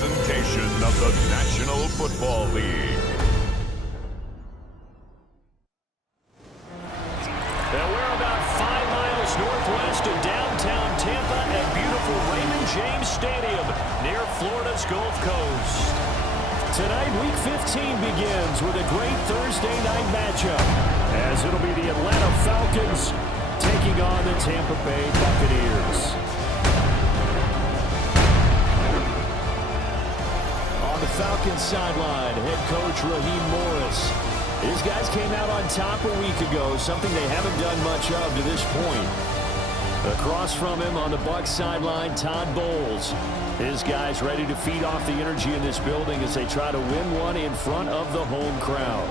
presentation of the National Football League. Now we're about 5 miles northwest of downtown Tampa at beautiful Raymond James Stadium near Florida's Gulf Coast. Tonight, Week 15 begins with a great Thursday night matchup, as it'll be the Atlanta Falcons taking on the Tampa Bay Buccaneers. On the Falcons sideline, head coach Raheem Morris. His guys came out on top a week ago, something they haven't done much of to this point. Across from him on the Bucs sideline, Todd Bowles. His guys ready to feed off the energy in this building as they try to win one in front of the home crowd.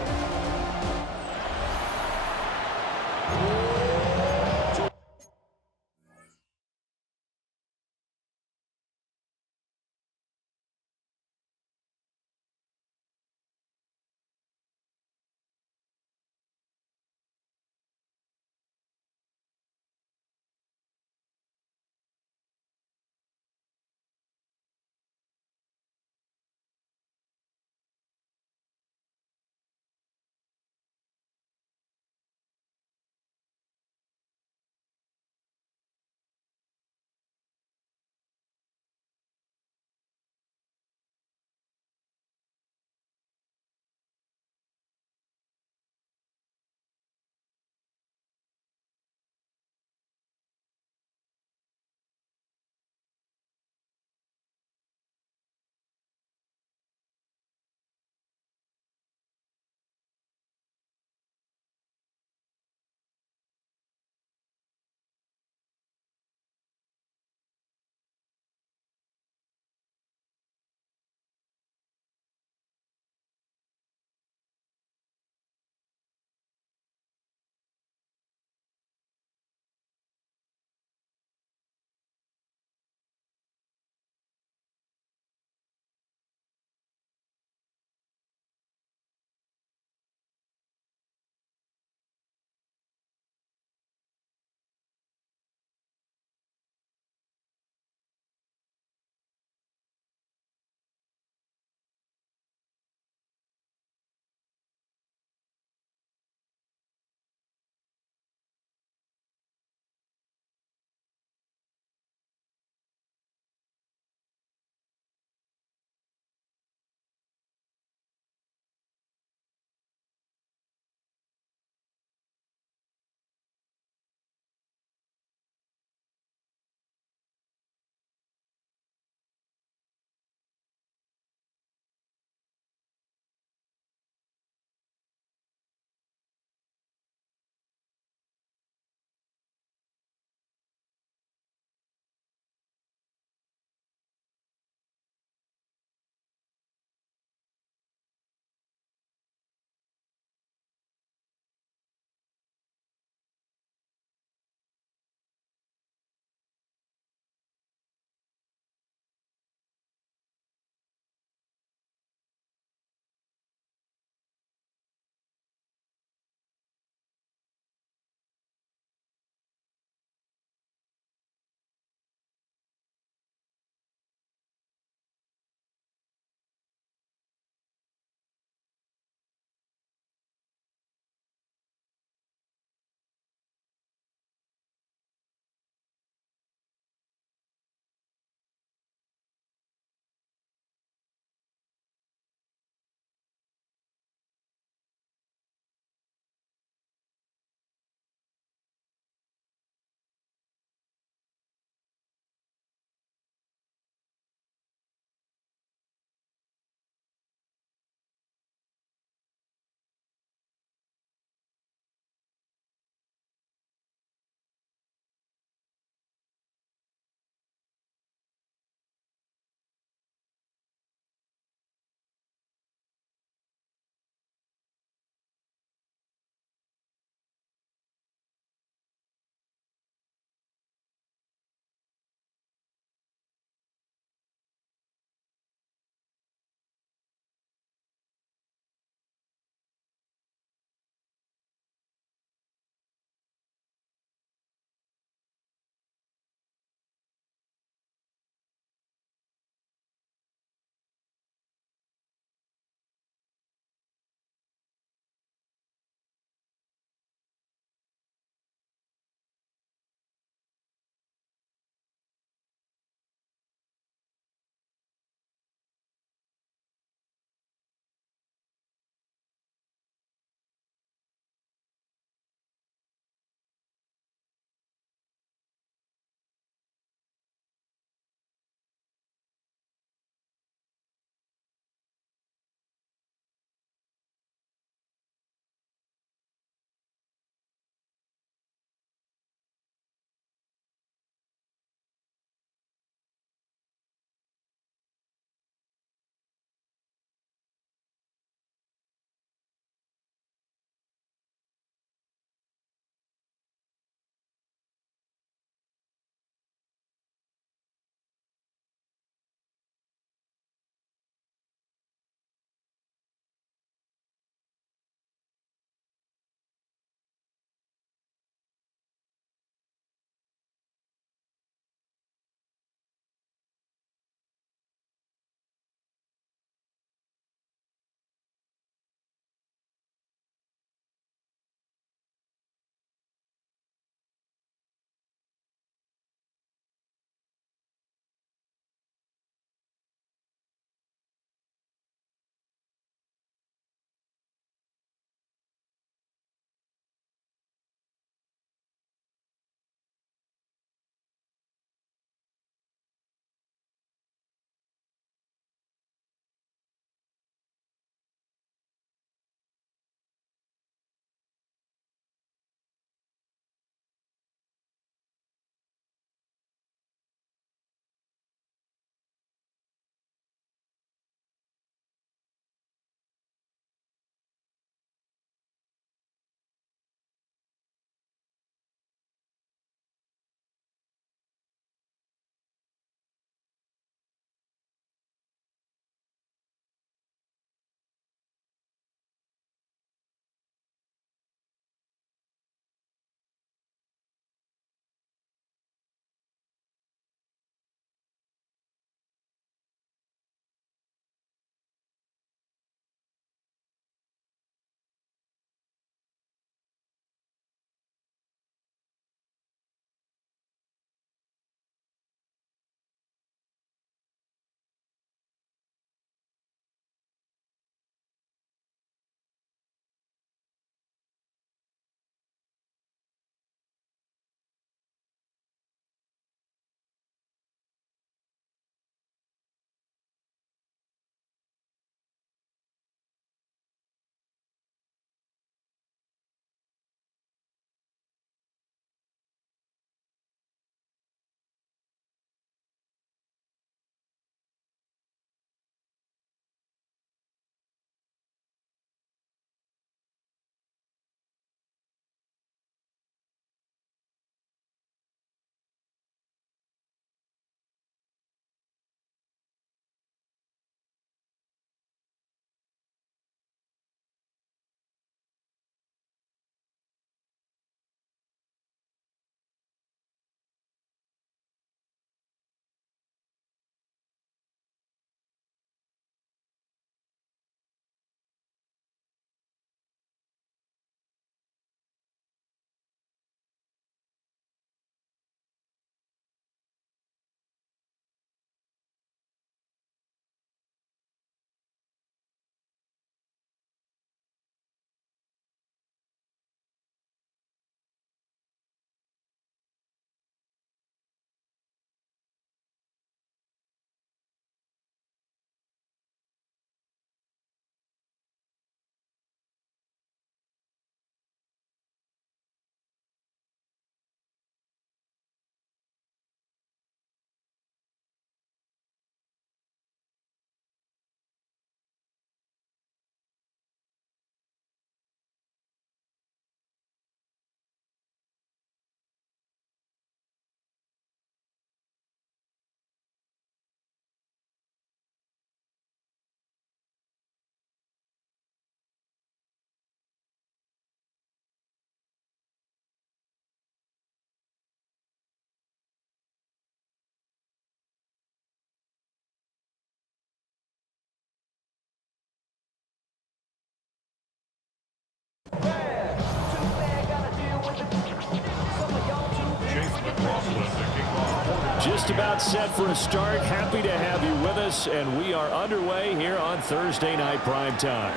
just about set for a start. Happy to have you with us, and we are underway here on Thursday Night Primetime.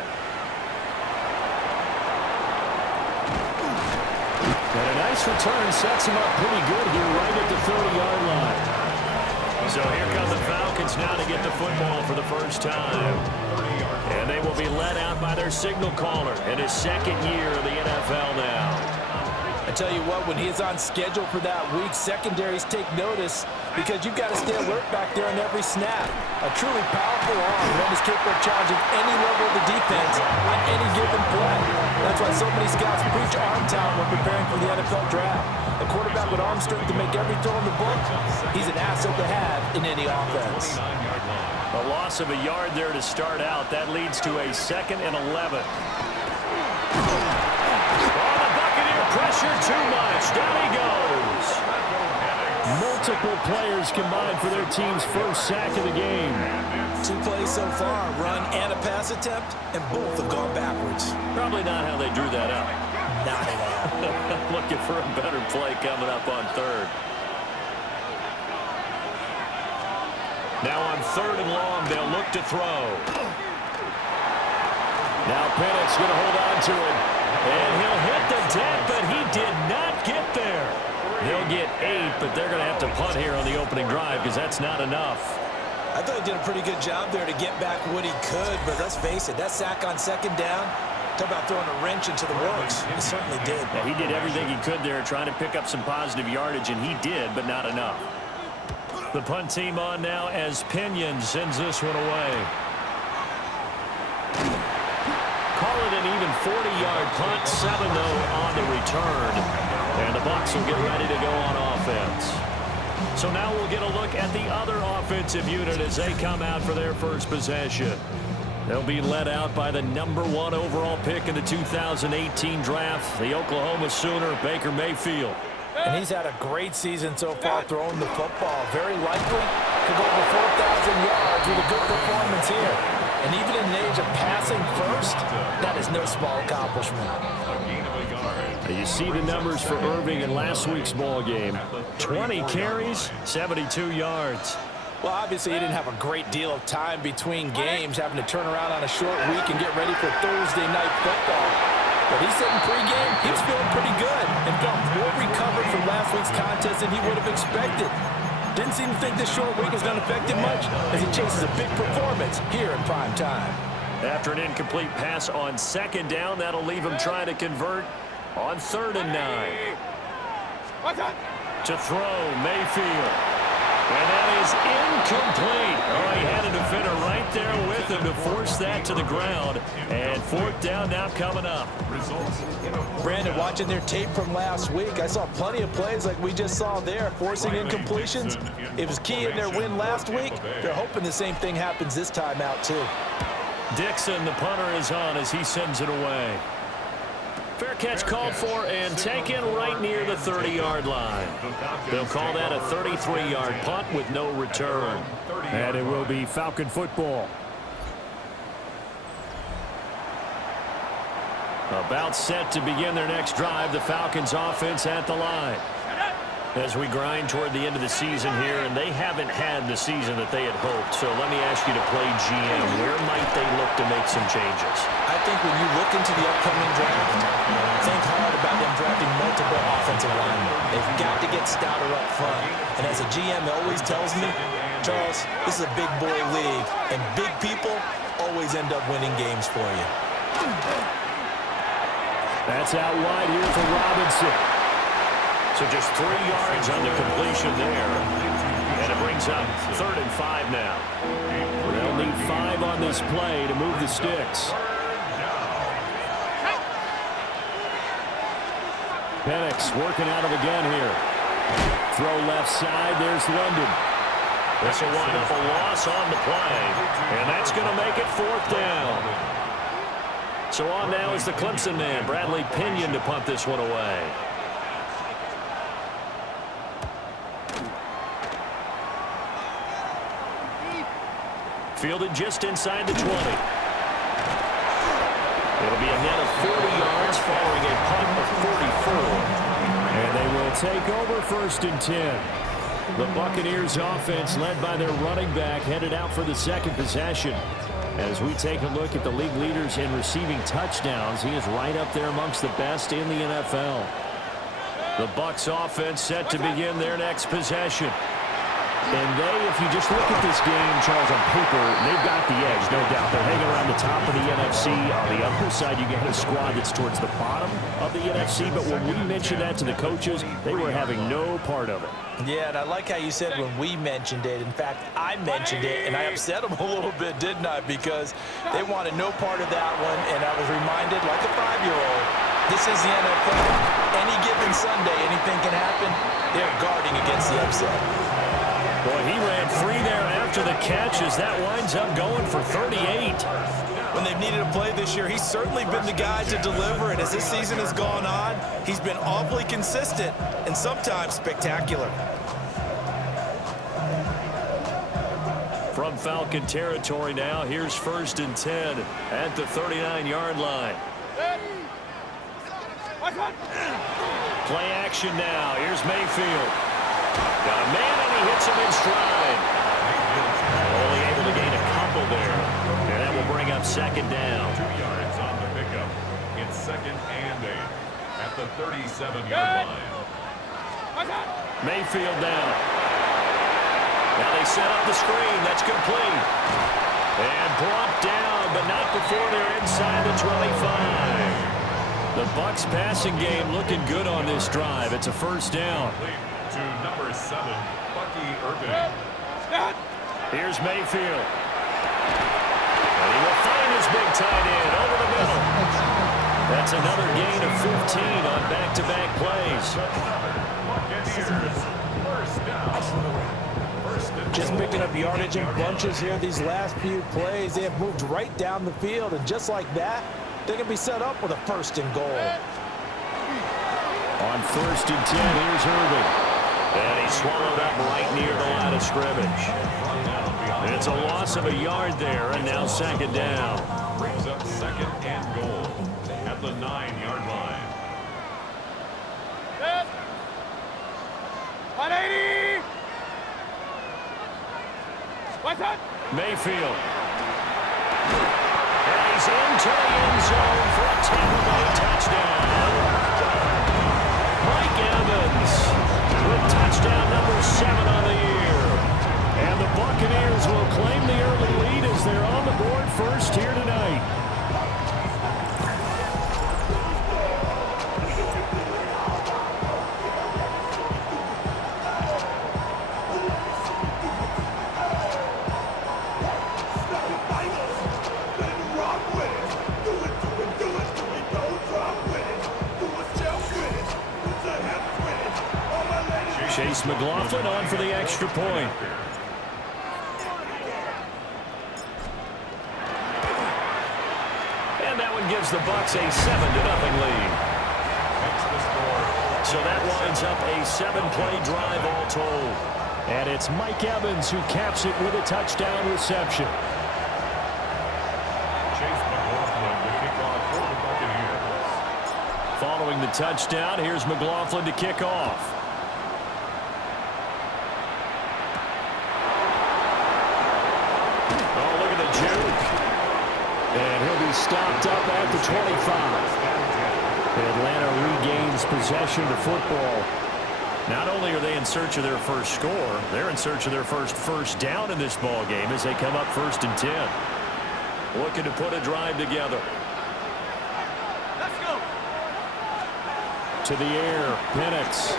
And a nice return sets him up pretty good here right at the 30-yard line. So here come the Falcons now to get the football for the first time. And they will be led out by their signal caller in his second year in the NFL now. I tell you what, when he is on schedule for that week, secondaries take notice because you've got to stay alert back there on every snap. A truly powerful arm that is capable of challenging any level of the defense on any given play. That's why so many scouts preach arm talent when preparing for the NFL draft. A quarterback with arm strength to make every throw in the book, he's an asset to have in any offense. A loss of a yard there to start out. That leads to a 2nd and 11. Pressure too much. Down he goes. Multiple players combined for their team's first sack of the game. 2 plays so far, run and a pass attempt, and both have gone backwards. Probably not how they drew that up. Not at all. Looking for a better play coming up on 3rd. Now on 3rd and long, they'll look to throw. Now Pennick's going to hold on to it. And he'll hit the deck, but he did not get there. They'll get 8, but they're going to have to punt here on the opening drive because that's not enough. I thought he did a pretty good job there to get back what he could, but let's face it, that sack on 2nd down, talk about throwing a wrench into the works. He certainly did. Yeah, he did everything he could there trying to pick up some positive yardage, and he did, but not enough. The punt team on now as Pinion sends this one away. Call it an even 40-yard punt, 7 though on the return. And the Bucs will get ready to go on offense. So now we'll get a look at the other offensive unit as they come out for their first possession. They'll be led out by the #1 overall pick in the 2018 draft, the Oklahoma Sooner, Baker Mayfield. And he's had a great season so far throwing the football. Very likely to go over 4,000 yards with a good performance here. And even in an age of passing first, that is no small accomplishment. You see the numbers for Irving in last week's ball game. 20 carries, 72 yards. Well, obviously, he didn't have a great deal of time between games, having to turn around on a short week and get ready for Thursday night football. But he said in pregame he was feeling pretty good and felt more recovered from last week's contest than he would have expected. Didn't seem to think this short week was going to affect him much as he chases a big performance here in prime time. After an incomplete pass on 2nd down, that'll leave him trying to convert on 3rd and 9. To throw, Mayfield. And that is incomplete. Oh, he had a defender right there with him to force that to the ground. And 4th down now coming up. Brandon, watching their tape from last week, I saw plenty of plays like we just saw there, forcing incompletions. It was key in their win last week. They're hoping the same thing happens this time out, too. Dixon, the punter, is on as he sends it away. Fair catch called for and taken right near the 30-yard line. They'll call that a 33-yard punt with no return. And it will be Falcon football. About set to begin their next drive, the Falcons offense at the line. As we grind toward the end of the season here, and they haven't had the season that they had hoped. So let me ask you to play GM. Where might they look to make some changes? I think when you look into the upcoming draft, think hard about them drafting multiple offensive linemen. They've got to get stouter up front. And as a GM always tells me, Charles, this is a big boy league, and big people always end up winning games for you. That's out wide here for Robinson. So just 3 yards on the completion there. And it brings up 3rd and 5 now. They'll need 5 on this play to move the sticks. Pennick's working out of a gun here. Throw left side. There's London. This will wind up a loss on the play. And that's going to make it 4th down. So on now is the Clemson man, Bradley Pinion, to punt this one away. Fielded just inside the 20. It'll be a net of 40 yards following a punt of 44. And they will take over 1st and 10. The Buccaneers offense led by their running back headed out for the second possession. As we take a look at the league leaders in receiving touchdowns, he is right up there amongst the best in the NFL. The Bucs offense set to begin their next possession. And if you just look at this game, Charles, on paper, they've got the edge, no doubt. They're hanging around the top of the NFC. On the other side, you got a squad that's towards the bottom of the NFC. But when we mentioned that to the coaches, they were having no part of it. Yeah, and I like how you said when we mentioned it. In fact, I mentioned it, and I upset them a little bit, didn't I? Because they wanted no part of that one, and I was reminded, like a 5-year-old, this is the NFL. Any given Sunday, anything can happen. They're guarding against the upset. Boy, he ran free there after the catch as that winds up going for 38. When they've needed a play this year, he's certainly been the guy to deliver, and as this season has gone on, he's been awfully consistent and sometimes spectacular. From Falcon territory now, here's 1st and 10 at the 39-yard line. Play action now. Here's Mayfield. Got a man, and he hits him in stride. Only able to gain a couple there. And that will bring up 2nd down. 2 yards on the pickup. It's 2nd and 8 at the 37-yard line. Mayfield down. Now they set up the screen. That's complete. And brought down, but not before they're inside the 25. The Bucs passing game looking good on this drive. It's a 1st down. To number 7, Bucky Irving. Here's Mayfield. And he will find his big tight end over the middle. That's another gain of 15 on back-to-back plays. Buccaneers, 1st down. Just picking up yardage in bunches here these last few plays. They have moved right down the field, and just like that, they can be set up with a 1st and goal. On 1st and 10, here's Irving. And he swallowed up right near the line of scrimmage. It's a loss of a yard there, and now 2nd down. Brings up 2nd and goal at the 9-yard line. 180! What's that? Mayfield. And he's into the end zone for a Tampa Bay touchdown. Mike Evans with touchdown number 7 on the year. And the Buccaneers will claim the early lead as they're on the board first here tonight. Chase McLaughlin on for the extra point. And that one gives the Bucs a 7-0 lead. So that winds up a 7-play drive all told. And it's Mike Evans who caps it with a touchdown reception. Chase McLaughlin to kick off for the Buccaneers. Following the touchdown, here's McLaughlin to kick off. And he'll be stopped up at the 25. Atlanta regains possession of the football. Not only are they in search of their first score, they're in search of their first down in this ball game as they come up 1st and 10. Looking to put a drive together. Let's go. To the air, Penix.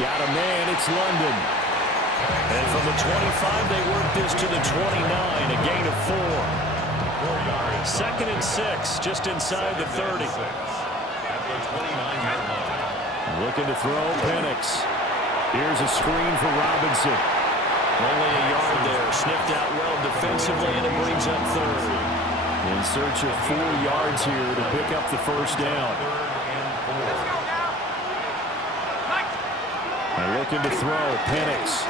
Got a man, it's London. And from the 25, they work this to the 29, a gain of 4. 2nd and 6, just inside the 30. At the 29-yard line. Looking to throw, Penix. Here's a screen for Robinson. Only a yard there, sniffed out well defensively, and it brings up 3rd. In search of 4 yards here to pick up the 1st down. And looking to throw, Penix.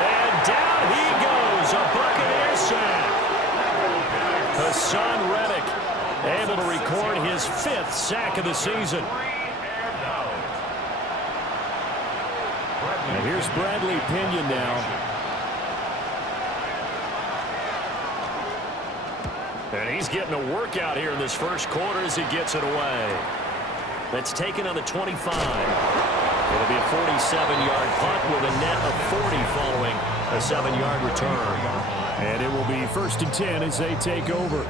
And down he goes, a Buccaneer sack. Hassan Reddick able to record his 5th sack of the season. And here's Bradley Pinion now. And he's getting a workout here in this first quarter as he gets it away. That's taken on the 25. It'll be a 47-yard punt with a net of 40 following a 7-yard return. And it will be 1st and 10 as they take over.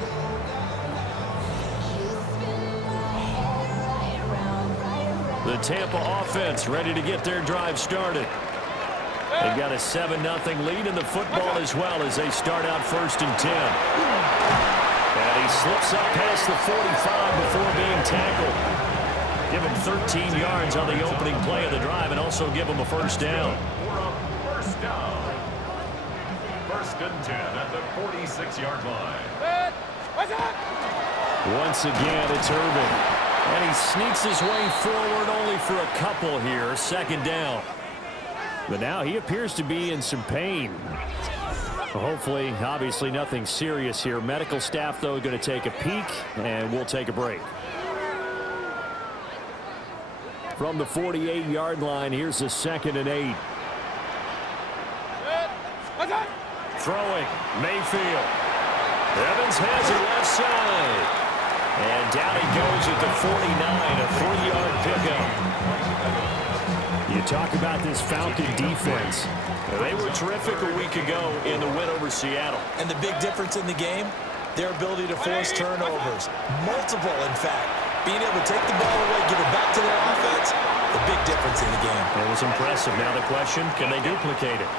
The Tampa offense ready to get their drive started. They've got a 7-0 lead in the football as well as they start out 1st and 10. And he slips up past the 45 before being tackled. Give him 13 yards on the opening play of the drive and also give him a first down. First down. 1st and 10 at the 46-yard line. Once again, it's Irvin. And he sneaks his way forward only for a couple here. 2nd down. But now he appears to be in some pain. Hopefully, obviously nothing serious here. Medical staff, though, going to take a peek, and we'll take a break. From the 48-yard line, here's the 2nd and 8. Throwing, Mayfield. Evans has it left side. And down he goes at the 49, a 3-yard pickup. You talk about this Falcon defense. They were terrific a week ago in the win over Seattle. And the big difference in the game, their ability to force turnovers. Multiple, in fact. Being able to take the ball away, give it back to their offense, the big difference in the game. It was impressive. Now the question, can they duplicate it?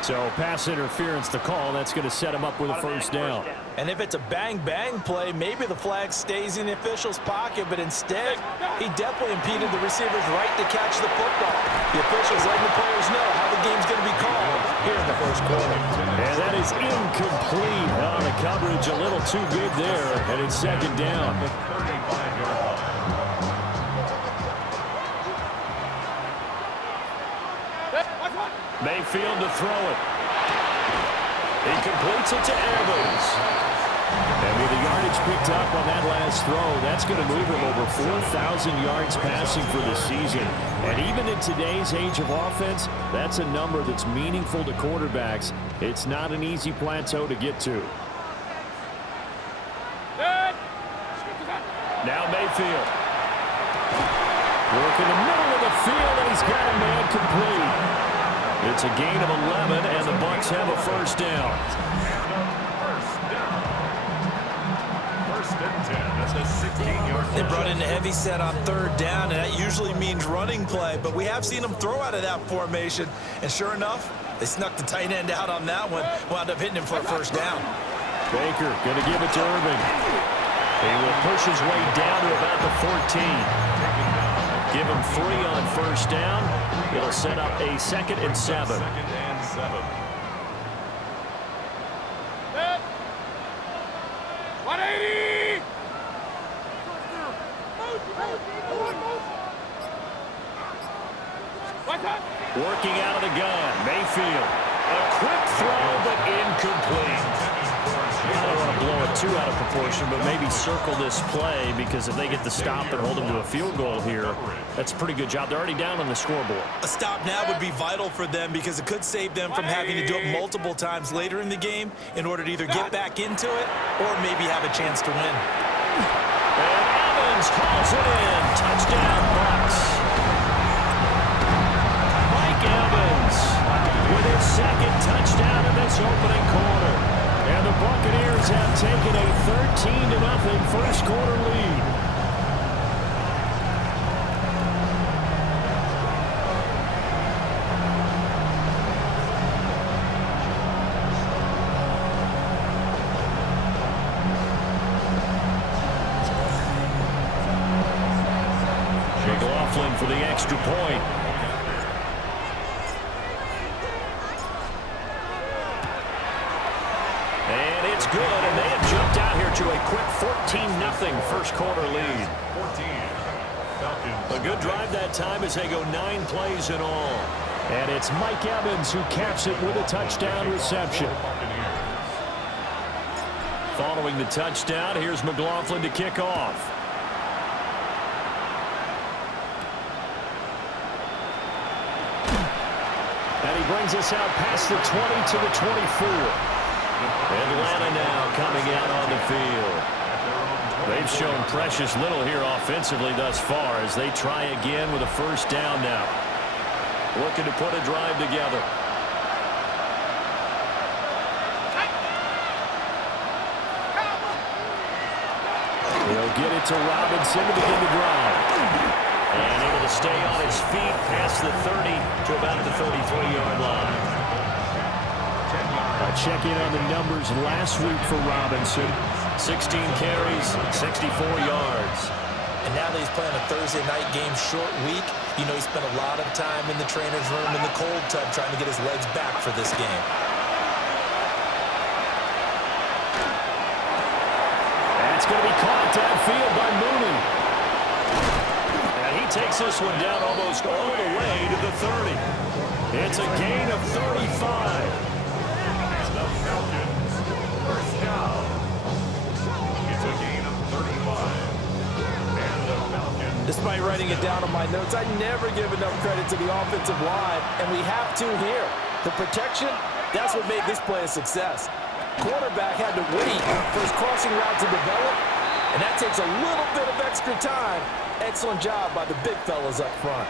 So pass interference the call. That's going to set him up with a first down. And if it's a bang-bang play, maybe the flag stays in the official's pocket, but instead, he definitely impeded the receiver's right to catch the football. The officials letting the players know how the game's going to be called here in the first quarter. And that is incomplete on the coverage. A little too good there, and it's 2nd down. Mayfield to throw it. He completes it to Evans. And with the yardage picked up on that last throw, that's going to move him over 4,000 yards passing for the season. And even in today's age of offense, that's a number that's meaningful to quarterbacks. It's not an easy plateau to get to. Now Mayfield. Work in the middle of the field, and he's got a man complete. It's a gain of 11, and the Bucs have a first down. First and 10. That's a 16-yard. They brought in a heavy set on 3rd down, and that usually means running play, but we have seen them throw out of that formation. And sure enough, they snuck the tight end out on that one, wound up hitting him for a first down. Baker going to give it to Irvin. He will push his way down to about the 14. Give him 3 on first down. It'll set up a 2nd and 7. 2nd and 7. 180! Working out of the gun, Mayfield. A quick throw, but incomplete. I don't want to blow it too out of proportion, but maybe circle this play, because if they get the stop and hold them to a field goal here, that's a pretty good job. They're already down on the scoreboard. A stop now would be vital for them because it could save them from having to do it multiple times later in the game in order to either get back into it or maybe have a chance to win. And Evans hauls it in. Touchdown, Bucs. Mike Evans with his 2nd touchdown in this opening quarter. And the Buccaneers have taken a 13-0 first quarter lead. McLaughlin for the extra point. Good, and they have jumped out here to a quick 14-0 first quarter lead. 14. Falcons. A good drive that time as they go 9 plays in all. And it's Mike Evans who caps it with a touchdown reception. Following the touchdown, here's McLaughlin to kick off. brings us out past the 20 to the 24. Atlanta now coming out on the field. They've shown precious little here offensively thus far as they try again with a first down now. Looking to put a drive together. He'll get it to Robinson to begin the drive. And able to stay on his feet past the 30 to about the 33-yard line. Check in on the numbers last week for Robinson. 16 carries, 64 yards. And now that he's playing a Thursday night game, short week, you know he spent a lot of time in the trainer's room in the cold tub trying to get his legs back for this game. That's going to be caught downfield by Mooney. And he takes this one down almost all the way to the 30. It's a gain of 35. The Falcons, first down. It's a gain of 35. And the Falcons. Despite writing it down on my notes, I never give enough credit to the offensive line, and we have to here. The protection, that's what made this play a success. Quarterback had to wait for his crossing route to develop, and that takes a little bit of extra time. Excellent job by the big fellas up front.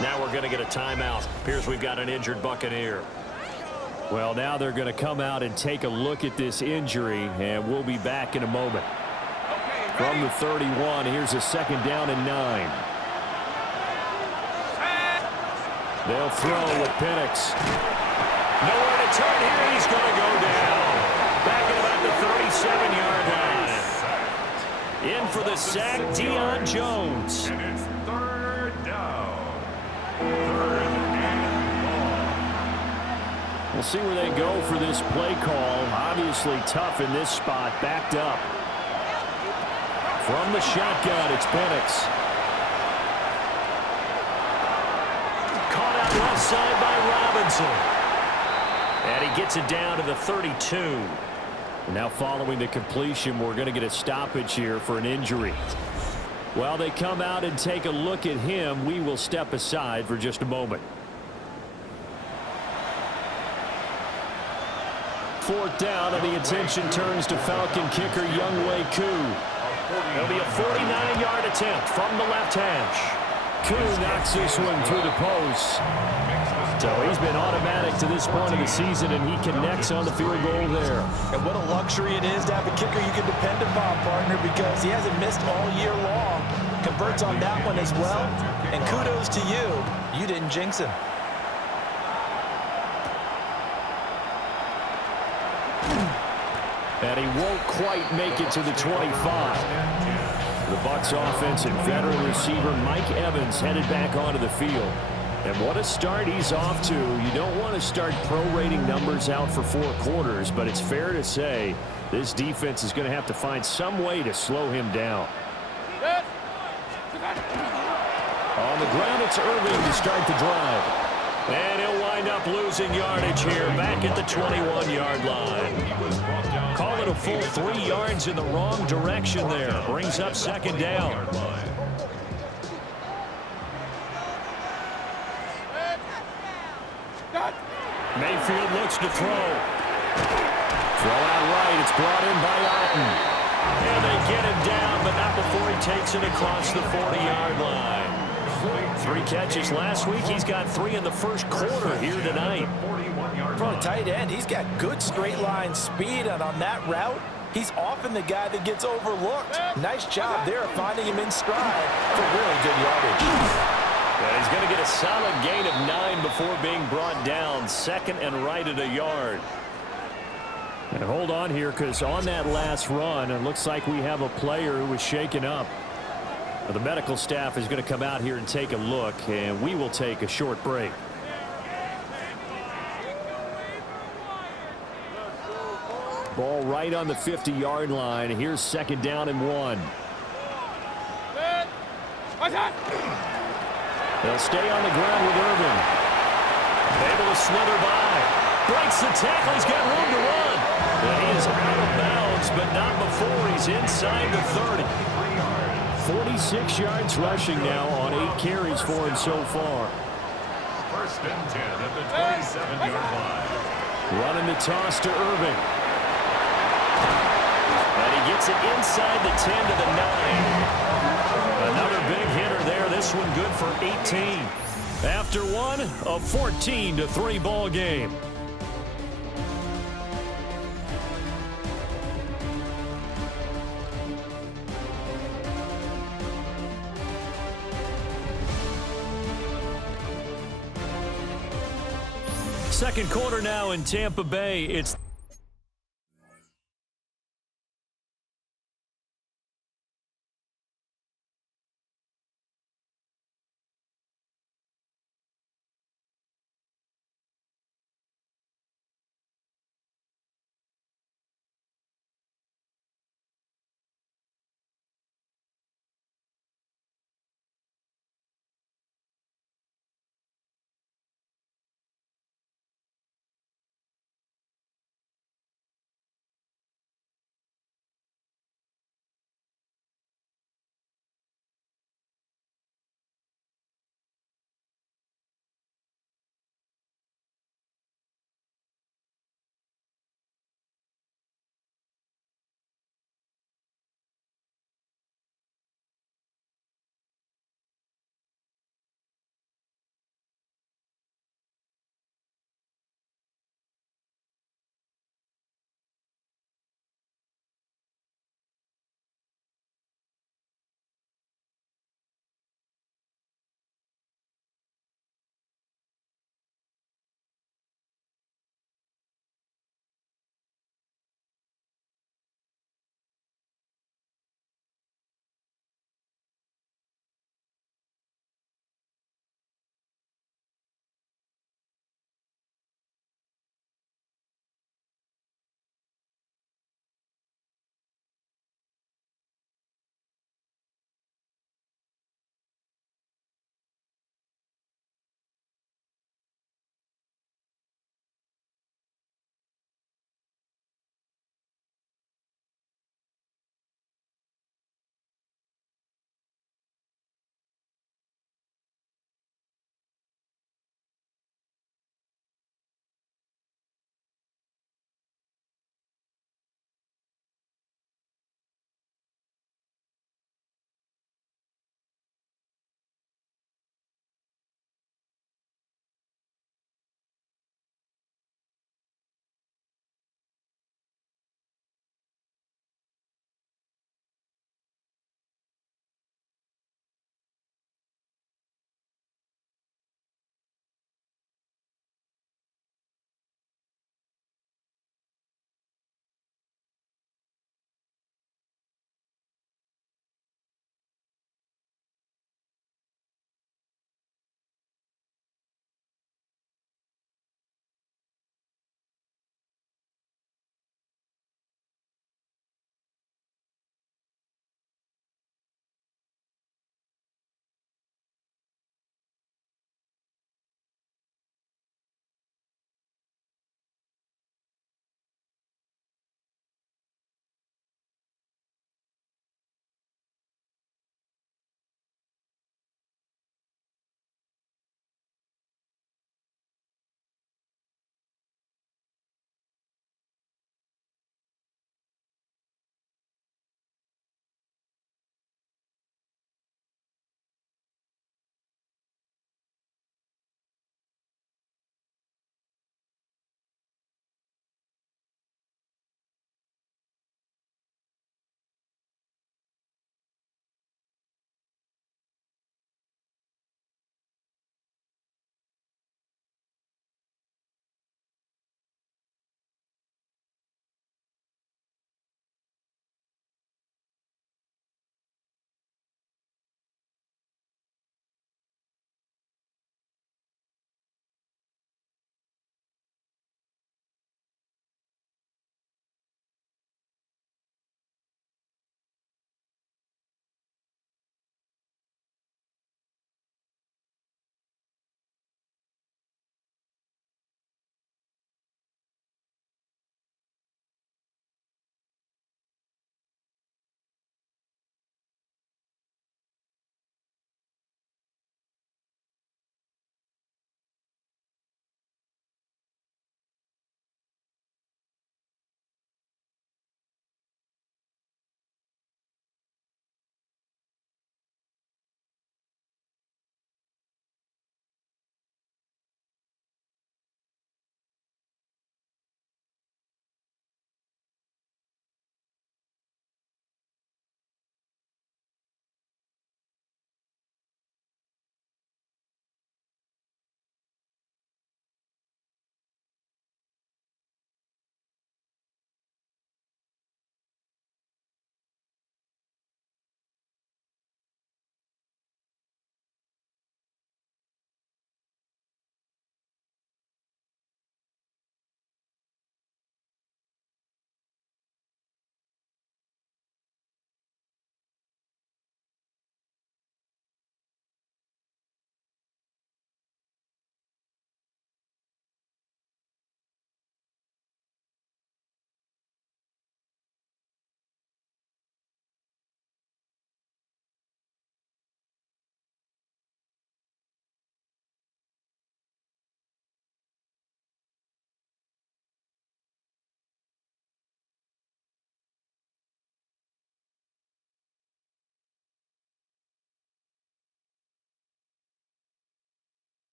Now we're going to get a timeout. Appears we've got an injured Buccaneer. Well, now they're going to come out and take a look at this injury, and we'll be back in a moment. From the 31, here's a second down and 9. They'll throw with Penix. Nowhere to turn here. He's going to go down. Back at about the 37-yard line. In for the sack, Deion Jones. And it's third down. Third and long. We'll see where they go for this play call. Obviously tough in this spot. Backed up. From the shotgun, it's Penix. Caught out left side by Robinson. And he gets it down to the 32. Now following the completion, we're going to get a stoppage here for an injury. While they come out and take a look at him, we will step aside for just a moment. Fourth down, and the attention turns to Falcon kicker Younghoe Koo. It'll be a 49-yard attempt from the left hash. Koo knocks this one through the post. So he's been automatic to this point of the season, and he connects on the field goal there. And what a luxury it is to have a kicker you can depend upon, partner, because he hasn't missed all year long. Converts on that one as well. And kudos to you. You didn't jinx him. And he won't quite make it to the 25. The Bucs offense and veteran receiver Mike Evans headed back onto the field. And what a start he's off to. You don't want to start prorating numbers out for 4 quarters, but it's fair to say this defense is going to have to find some way to slow him down. On the ground, it's Irving to start the drive. And he'll wind up losing yardage here back at the 21-yard line. Call it a full 3 yards in the wrong direction there. Brings up second down. Mayfield looks to throw. Throw out right. It's brought in by Otten. And they get him down, but not before he takes it across the 40-yard line. 3 catches last week. He's got 3 in the first quarter here tonight. From a tight end, he's got good straight line speed, and on that route, he's often the guy that gets overlooked. Nice job there of finding him in stride for really good yardage. And he's going to get a solid gain of 9 before being brought down. Second and right at a yard. And hold on here, because on that last run, it looks like we have a player who was shaken up. The medical staff is going to come out here and take a look, and we will take a short break. Ball right on the 50-yard line. Here's second down and 1. They'll stay on the ground with Irving. Able to slither by. Breaks the tackle. He's got room to run. And he is out of bounds, but not before he's inside the 30. 46 yards rushing now on 8 carries for him so far. First and 10 at the 27-yard line. Running the toss to Irving. And he gets it inside the 10 to the 9. Another big hitter there. This one good for 18. After one, a 14-3 ball game. Second quarter now in Tampa Bay. It's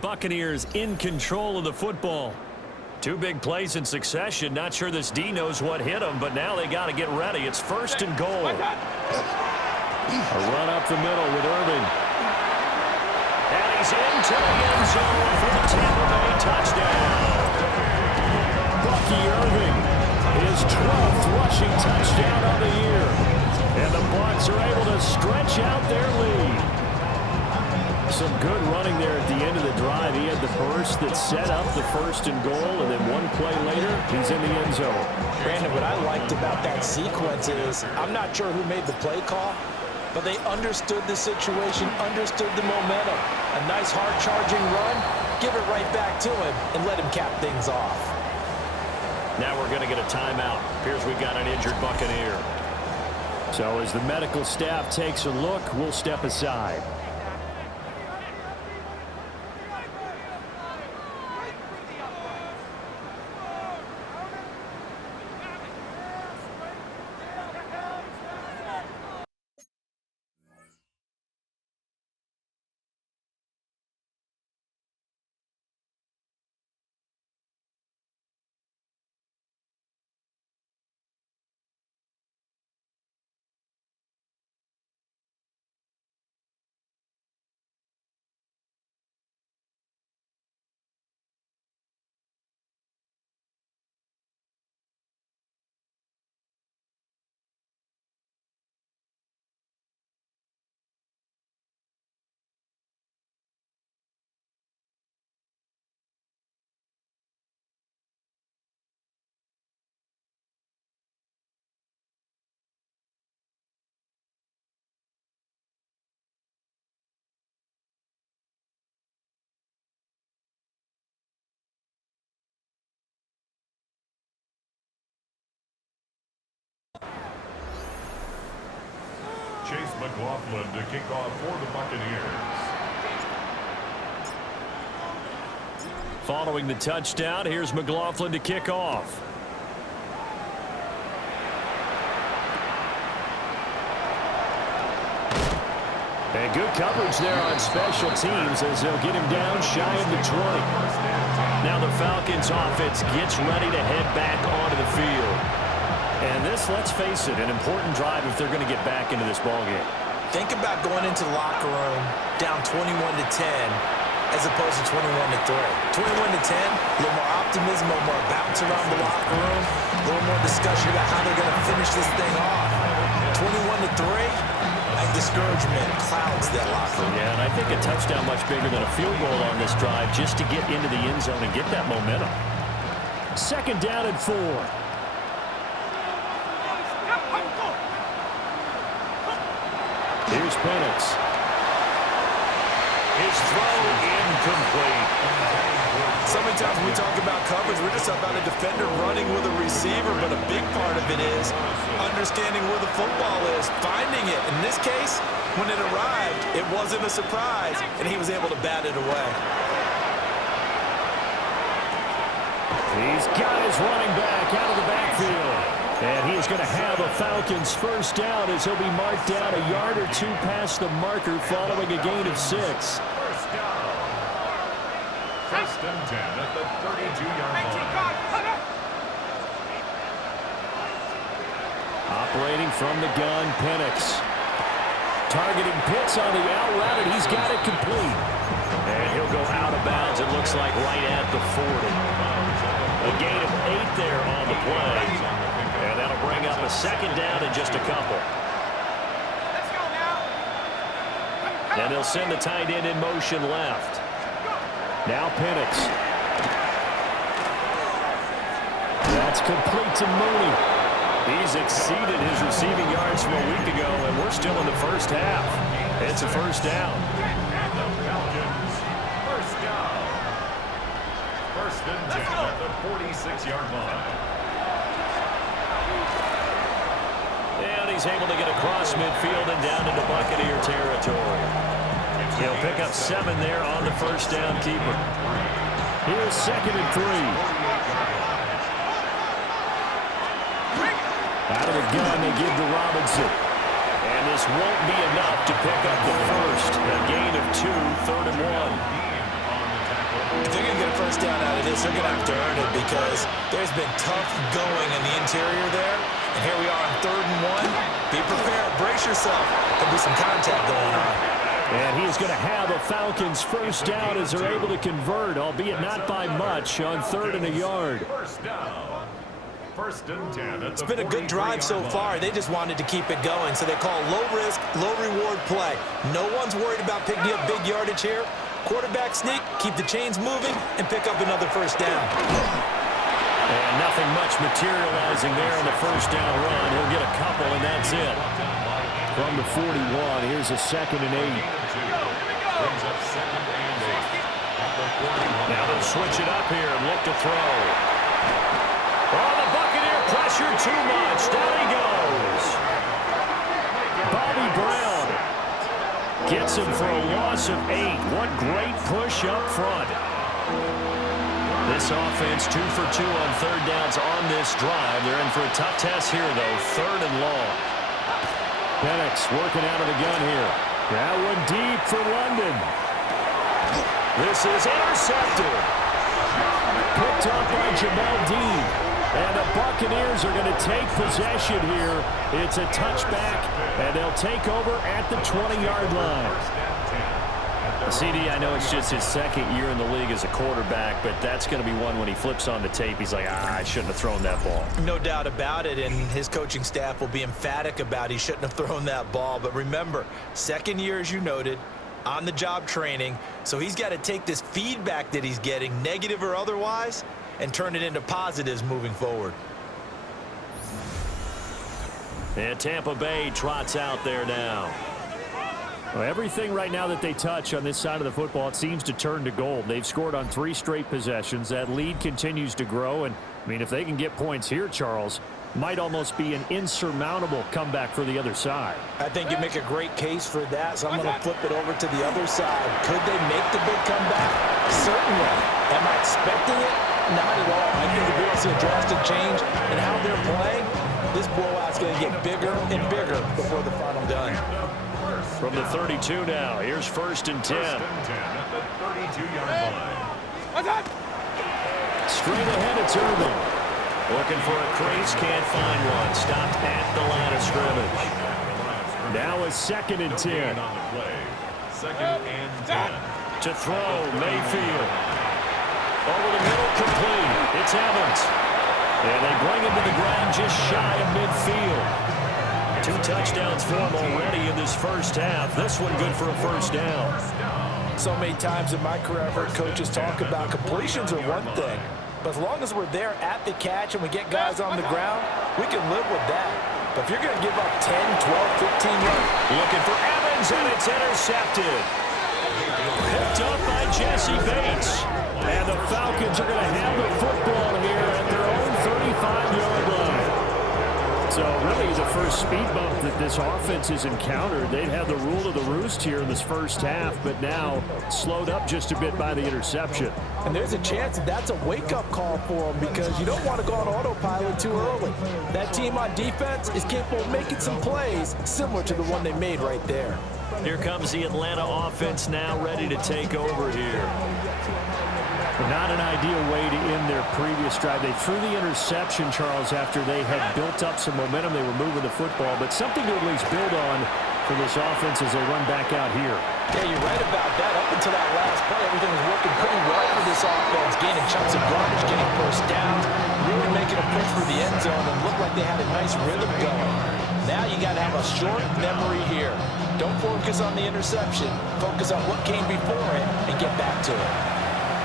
Buccaneers in control of the football. Two big plays in succession. Not sure this D knows what hit him, but now they got to get ready. It's 1st and goal. A run up the middle with Irving. And he's into the end zone for the Tampa Bay touchdown. Bucky Irving, his 12th rushing touchdown of the year. And the Bucs are able to stretch out their lead. Some good running there at the end of the drive. He had the burst that set up the 1st and goal, and then one play later, he's in the end zone. Brandon, what I liked about that sequence is, I'm not sure who made the play call, but they understood the situation, understood the momentum. A nice hard-charging run, give it right back to him, and let him cap things off. Now we're going to get a timeout. Appears we've got an injured Buccaneer. So as the medical staff takes a look, we'll step aside. Chase McLaughlin to kick off for the Buccaneers. Following the touchdown, here's McLaughlin to kick off. And good coverage there on special teams as they'll get him down shy of the 20. Now the Falcons offense gets ready to head back onto the field. And this, let's face it, an important drive if they're going to get back into this ballgame. Think about going into the locker room down 21-10 as opposed to 21-3. 21-10, a little more optimism, a little more bounce around the locker room, a little more discussion about how they're going to finish this thing off. 21-3, that discouragement clouds that locker room. Yeah, and I think a touchdown much bigger than a field goal on this drive just to get into the end zone and get that momentum. 2nd down and 4. Here's Penix. His throw incomplete. So many times when we talk about coverage, we're just about a defender running with a receiver, but a big part of it is understanding where the football is, finding it. In this case, when it arrived, it wasn't a surprise, and he was able to bat it away. He's got his running back out of the backfield. And he's going to have a Falcons 1st down as he'll be marked down a yard or two past the marker following a gain of 6. 1st down. 1st and 10 at the 32-yard line. Operating from the gun, Penix. Targeting Pitts on the out route, and he's got it complete. And he'll go out of bounds, it looks like, right at the 40. A gain of 8 there on the play. And that'll bring up a 2nd down in just a couple. Let's go now. And they'll send the tight end in motion left. Now Penix. That's complete to Mooney. He's exceeded his receiving yards from a week ago, and we're still in the 1st half. It's a 1st down. And the Falcons, 1st down. 1st and 10 at the 46-yard line. And he's able to get across midfield and down into Buccaneer territory. He'll pick up 7 there on the 1st down keeper. Here's 2nd and 3. Out of the gun, they give to Robinson. And this won't be enough to pick up the 1st. A gain of 2, 3rd and 1. If they're going to get a first down out of this, they're going to have to earn it because there's been tough going in the interior there. And here we are on 3rd and 1. Be prepared. Brace yourself. There'll be some contact going on. And he's going to have a Falcons first down as they're able to convert, albeit not by much, on 3rd and a yard. First down. 1st and 10. It's been a good drive so far. They just wanted to keep it going, so they call low-risk, low-reward play. No one's worried about picking up big yardage here. Quarterback sneak, keep the chains moving, and pick up another first down. And nothing much materializing there on the first down run. He'll get a couple, and that's it. From the 41, here's a 2nd and 8. Brings up 2nd and 8. Now they'll switch it up here and look to throw. Oh, the Buccaneer pressure too much. Down he goes. Bobby Brown gets him for a loss of 8. What great push up front. This offense 2 for 2 on 3rd downs on this drive. They're in for a tough test here, though. 3rd and long. Penix working out of the gun here. That one deep for London. This is intercepted. Picked up by Jamel Dean. And the Buccaneers are going to take possession here. It's a touchback, and they'll take over at the 20-yard line. CD, I know it's just his 2nd year in the league as a quarterback, but that's going to be one when he flips on the tape. He's like, I shouldn't have thrown that ball. No doubt about it, and his coaching staff will be emphatic about he shouldn't have thrown that ball. But remember, 2nd year, as you noted, on-the-job training, so he's got to take this feedback that he's getting, negative or otherwise, and turn it into positives moving forward. And Tampa Bay trots out there now. Well, everything right now that they touch on this side of the football, it seems to turn to gold. They've scored on 3 straight possessions. That lead continues to grow. And, I mean, if they can get points here, Charles, might almost be an insurmountable comeback for the other side. I think you make a great case for that, so I'm going to flip it over to the other side. Could they make the big comeback? Certainly. Am I expecting it? Not at all. I think we're going to see a drastic change in how they're playing. This blowout's going to get bigger and bigger before the final done. From the 32 now, here's 1st and 10. 1st and 10 at the 32-yard line. Straight ahead, it's Irving. Looking for a crease, can't find one. Stopped at the line of scrimmage. Now a 2nd and 10. On the play. 2nd and 10. To throw, Mayfield. Over the middle, complete. It's Evans. And they bring him to the ground just shy of midfield. 2 touchdowns for him already in this first half. This one good for a first down. So many times in my career, I've heard coaches talk about completions are one thing. But as long as we're there at the catch and we get guys on the ground, we can live with that. But if you're going to give up 10, 12, 15 yards. Looking for Evans, and it's intercepted. Picked up by Jesse Bates. And the Falcons are going to have the football here at their own 35-yard line. So really the first speed bump that this offense has encountered. They'd have the rule of the roost here in this first half, but now slowed up just a bit by the interception. And there's a chance that that's a wake-up call for them because you don't want to go on autopilot too early. That team on defense is capable of making some plays similar to the one they made right there. Here comes the Atlanta offense now ready to take over here. Not an ideal way to end their previous drive. They threw the interception, Charles, after they had built up some momentum. They were moving the football, but something to at least build on for this offense as they run back out here. Yeah, you're right about that. Up until that last play, everything was working pretty well for this offense, gaining chunks of yardage, getting first down, really making a push for the end zone, and looked like they had a nice rhythm going. Now you got to have a short memory here. Don't focus on the interception. Focus on what came before it and get back to it.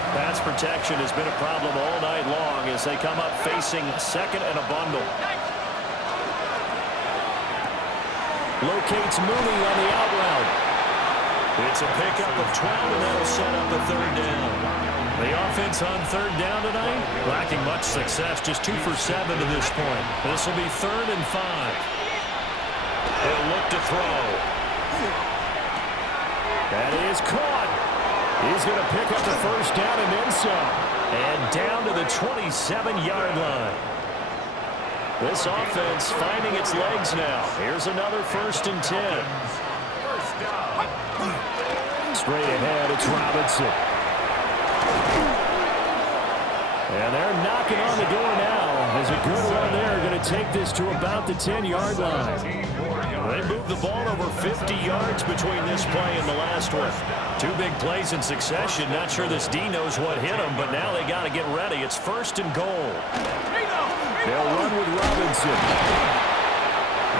Pass protection has been a problem all night long as they come up facing 2nd and a bundle. Locates Mooney on the out route. It's a pickup of 12, and that'll set up a 3rd down. The offense on 3rd down tonight, lacking much success, just 2 for 7 to this point. This will be 3rd and 5. They'll look to throw. That is caught. He's going to pick up the first down and then some. And down to the 27-yard line. This offense finding its legs now. Here's another 1st and 10. Straight ahead, it's Robinson. And they're knocking on the door now. As a good run there, going to take this to about the 10-yard line. They moved the ball over 50 yards between this play and the last one. Two big plays in succession. Not sure this D knows what hit them, but now they got to get ready. It's 1st and goal. They'll run with Robinson.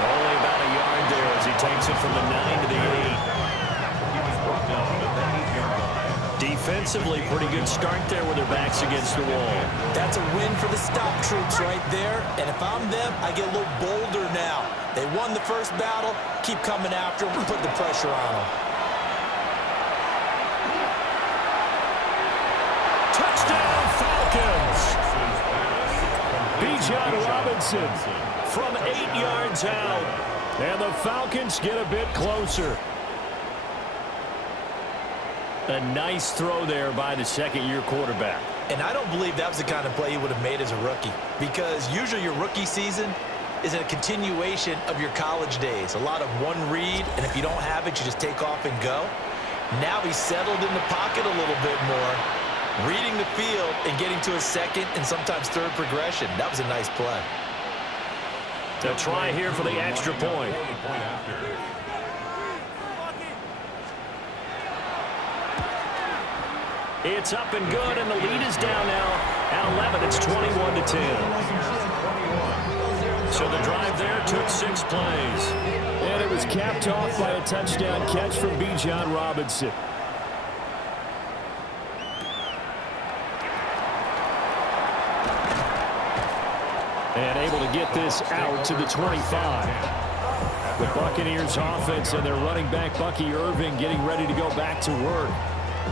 Only about a yard there as he takes it from the 9 to the 8. Defensively, pretty good start there with their backs against the wall. That's a win for the stop troops right there. And if I'm them, I get a little bolder now. They won the first battle. Keep coming after them and put the pressure on them. Touchdown, Falcons! Bijan Robinson from 8 yards out. And the Falcons get a bit closer. A nice throw there by the second-year quarterback. And I don't believe that was the kind of play he would have made as a rookie, because usually your rookie season is a continuation of your college days. A lot of one read, and if you don't have it, you just take off and go. Now he's settled in the pocket a little bit more, reading the field and getting to a second and sometimes third progression. That was a nice play. They'll try here for the extra point. It's up and good, and the lead is down now at 11. It's 21-10. So the drive there took 6 plays. And it was capped off by a touchdown catch from Bijan Robinson. And able to get this out to the 25. The Buccaneers offense and their running back Bucky Irving getting ready to go back to work.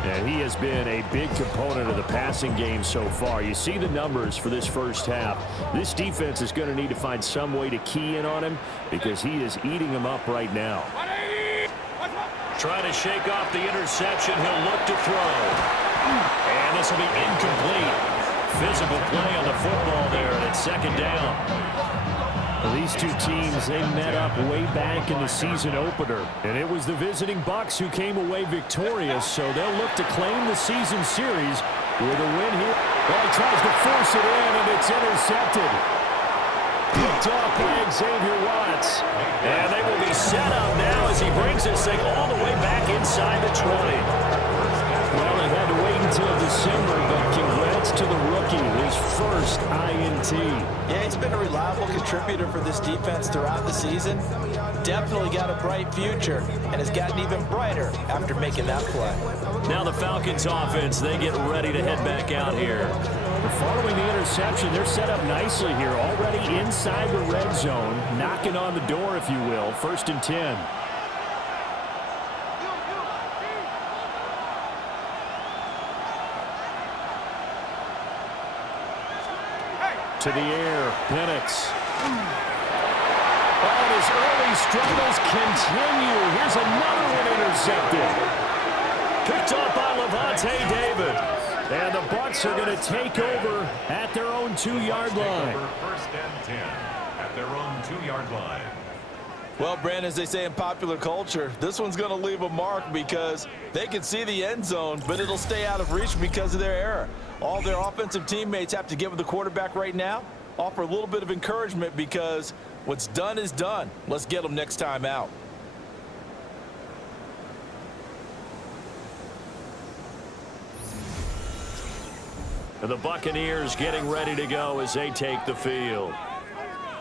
And he has been a big component of the passing game so far. You see the numbers for this first half. This defense is going to need to find some way to key in on him because he is eating them up right now. Trying to shake off the interception. He'll look to throw. And this will be incomplete. Physical play on the football there, and it's 2nd down. Well, these two teams, they met up way back in the season opener, and it was the visiting Bucs who came away victorious, so they'll look to claim the season series with a win here. Well, he tries to force it in, and it's intercepted. Picked off by Xavier Watts. And they will be set up now as he brings this thing all the way back inside the 20. Well, they had to wait until December, but congrats to the rookie, his first INT. Yeah, he's been a reliable contributor for this defense throughout the season. Definitely got a bright future and has gotten even brighter after making that play. Now the Falcons offense, they get ready to head back out here. Following the interception, they're set up nicely here, already inside the red zone, knocking on the door, if you will, 1st and 10. To the air, Penix. Oh, his early struggles continue. Here's another one intercepted. Picked off by Levante David. And the Bucs are going to take over at their own 2-yard line. 1st and 10 at their own 2-yard line. Well, Brandon, as they say in popular culture, this one's going to leave a mark because they can see the end zone, but it'll stay out of reach because of their error. All their offensive teammates have to give the quarterback right now, offer a little bit of encouragement because what's done is done. Let's get them next time out. The Buccaneers getting ready to go as they take the field.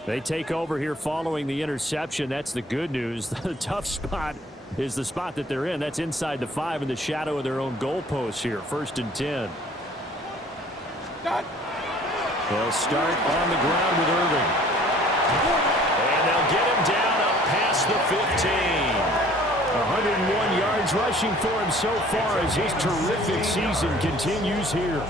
They take over here following the interception. That's the good news. The tough spot is the spot that they're in. That's inside the 5 in the shadow of their own goalposts here. 1st and 10. They'll start on the ground with Irving. And they'll get him down up past the 15. 101 yards rushing for him so far as his terrific season continues here.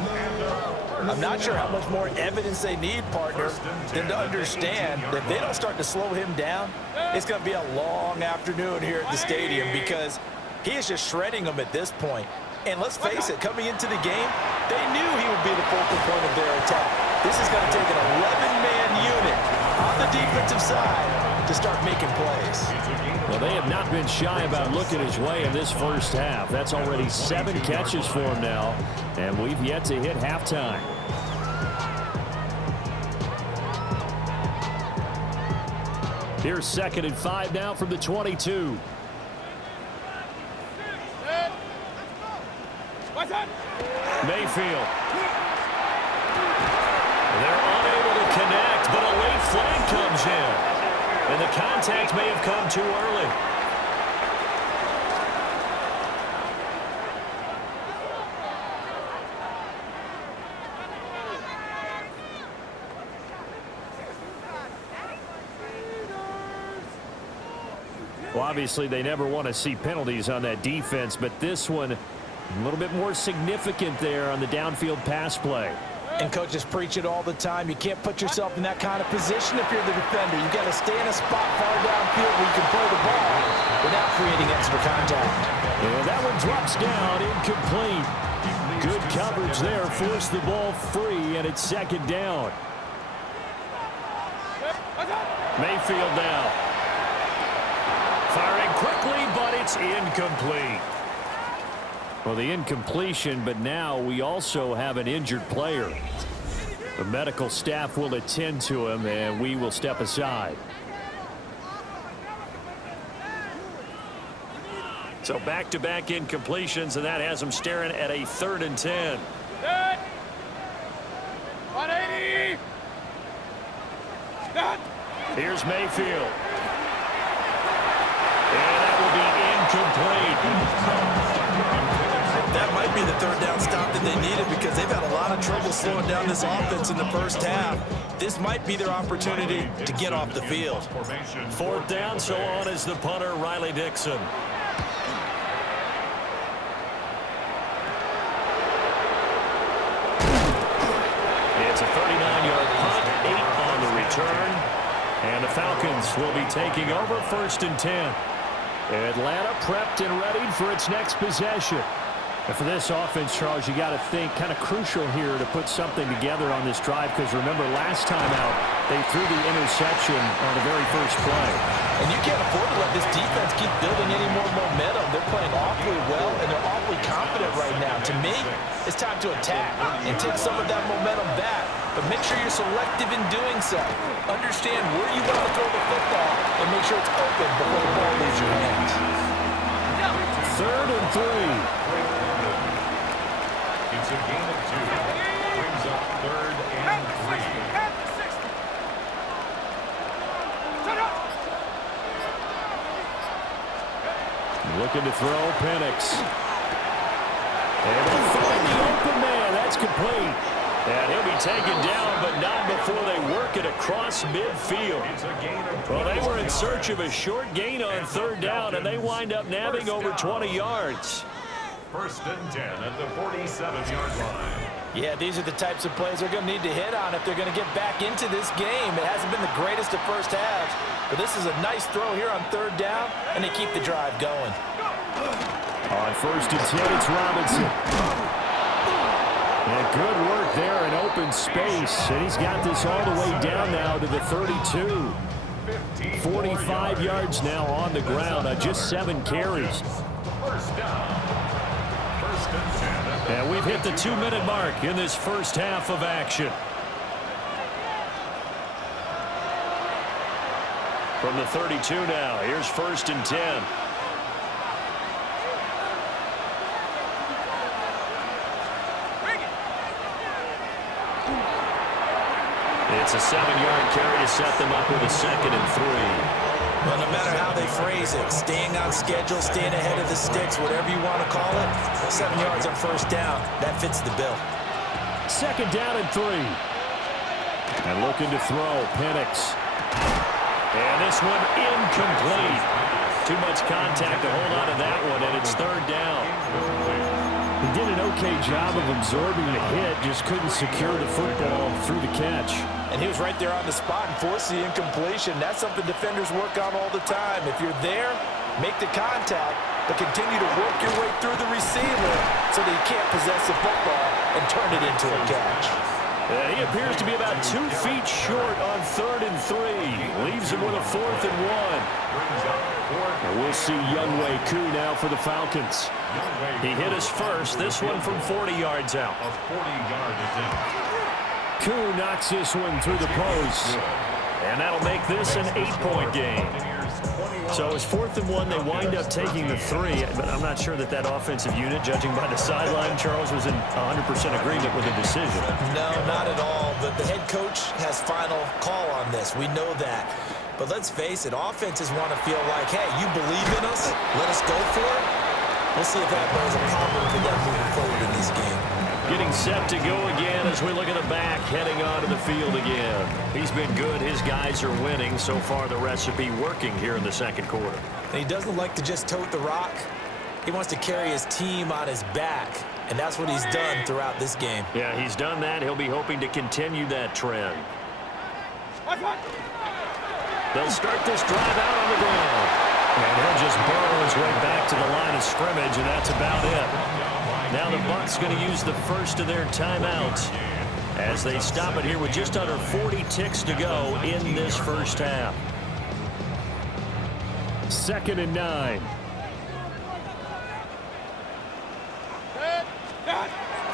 I'm not sure how much more evidence they need, partner, than to understand that if they don't start to slow him down, it's going to be a long afternoon here at the stadium because he is just shredding them at this point. And let's face it, coming into the game, they knew he would be the focal point of their attack. This is going to take an 11-man unit on the defensive side to start making plays. Well, they have not been shy about looking his way in this first half. That's already 7 catches for him now, and we've yet to hit halftime. Here's 2nd and 5 now from the 22. Mayfield. They're unable to connect, but a late flag comes in. And the contact may have come too early. Well, obviously, they never want to see penalties on that defense, but this one a little bit more significant there on the downfield pass play. And coaches preach it all the time. You can't put yourself in that kind of position if you're the defender. You've got to stay in a spot far downfield where you can throw the ball without creating extra contact. And that one drops down, incomplete. Good coverage there, forced the ball free, and it's 2nd down. Mayfield now. Firing quickly, but it's incomplete. Well, the incompletion, but now we also have an injured player. The medical staff will attend to him, and we will step aside. So back-to-back incompletions, and that has him staring at a 3rd and 10. 180. Here's Mayfield. And that will be incomplete. That might be the 3rd down stop that they needed because they've had a lot of trouble slowing down this offense in the first half. This might be their opportunity to get off the field. 4th down, so on is the punter, Riley Dixon. It's a 39-yard punt, 8 on the return. And the Falcons will be taking over 1st and 10. Atlanta prepped and readied for its next possession. And for this offense, Charles, you got to think kind of crucial here to put something together on this drive because remember last time out they threw the interception on the very first play. And you can't afford to let this defense keep building any more momentum. They're playing awfully well and they're awfully confident right now. To me, it's time to attack and take some of that momentum back. But make sure you're selective in doing so. Understand where you want to throw the football and make sure it's open before the ball leaves your hands. 3rd and 3. It's a gain of 2. Brings up 3rd and 3. Looking to throw, Penix. And they'll find the open man. That's complete. And he'll be taken down, but not before they work it across midfield. Well, they were in search of a short gain on 3rd down, and they wind up nabbing over 20 yards. 1st and 10 at the 47-yard line. Yeah, these are the types of plays they're going to need to hit on if they're going to get back into this game. It hasn't been the greatest of first halves, but this is a nice throw here on 3rd down, and they keep the drive going. On 1st and 10, it's Robinson. And good work there in open space, and he's got this all the way down now to the 32. 45 yards now on the ground on just 7 carries. 1st down. 1st and 10. And we've hit the 2-minute mark in this first half of action. From the 32 now, here's 1st and 10. It's a 7-yard carry to set them up with a 2nd and 3. Well, no matter how they phrase it, staying on schedule, staying ahead of the sticks, whatever you want to call it, 7 yards on 1st down, that fits the bill. 2nd down and 3. And looking to throw, Penix. And this one incomplete. Too much contact to hold on to that one, and it's 3rd down. He did an okay job of absorbing the hit, just couldn't secure the football through the catch. And he was right there on the spot and forced the incompletion. That's something defenders work on all the time. If you're there, make the contact, but continue to work your way through the receiver so that you can't possess the football and turn it into a catch. And he appears to be about 2 feet short on 3rd and 3. Leaves him with a 4th and 1. And we'll see Younghoe Koo now for the Falcons. He hit us first, this one from 40 yards out. A 40-yard attempt. Koo knocks this one through the post. And that'll make this an 8-point game. So it's 4th and 1. They wind up taking the 3. But I'm not sure that offensive unit, judging by the sideline, Charles, was in 100% agreement with the decision. No, not at all. The head coach has final call on this. We know that. But let's face it, offenses want to feel like, hey, you believe in us? Let us go for it? We'll see if that bears a problem for them moving forward in this game. Getting set to go again as we look at the back, heading onto the field again. He's been good. His guys are winning. So far, the recipe working here in the second quarter. And he doesn't like to just tote the rock. He wants to carry his team on his back, and that's what he's done throughout this game. Yeah, he's done that. He'll be hoping to continue that trend. They'll start this drive out on the ground. And he'll just burrow his way back to the line of scrimmage, and that's about it. Now the Bucs going to use the first of their timeouts as they stop it here with just under 40 ticks to go in this first half. 2nd and 9.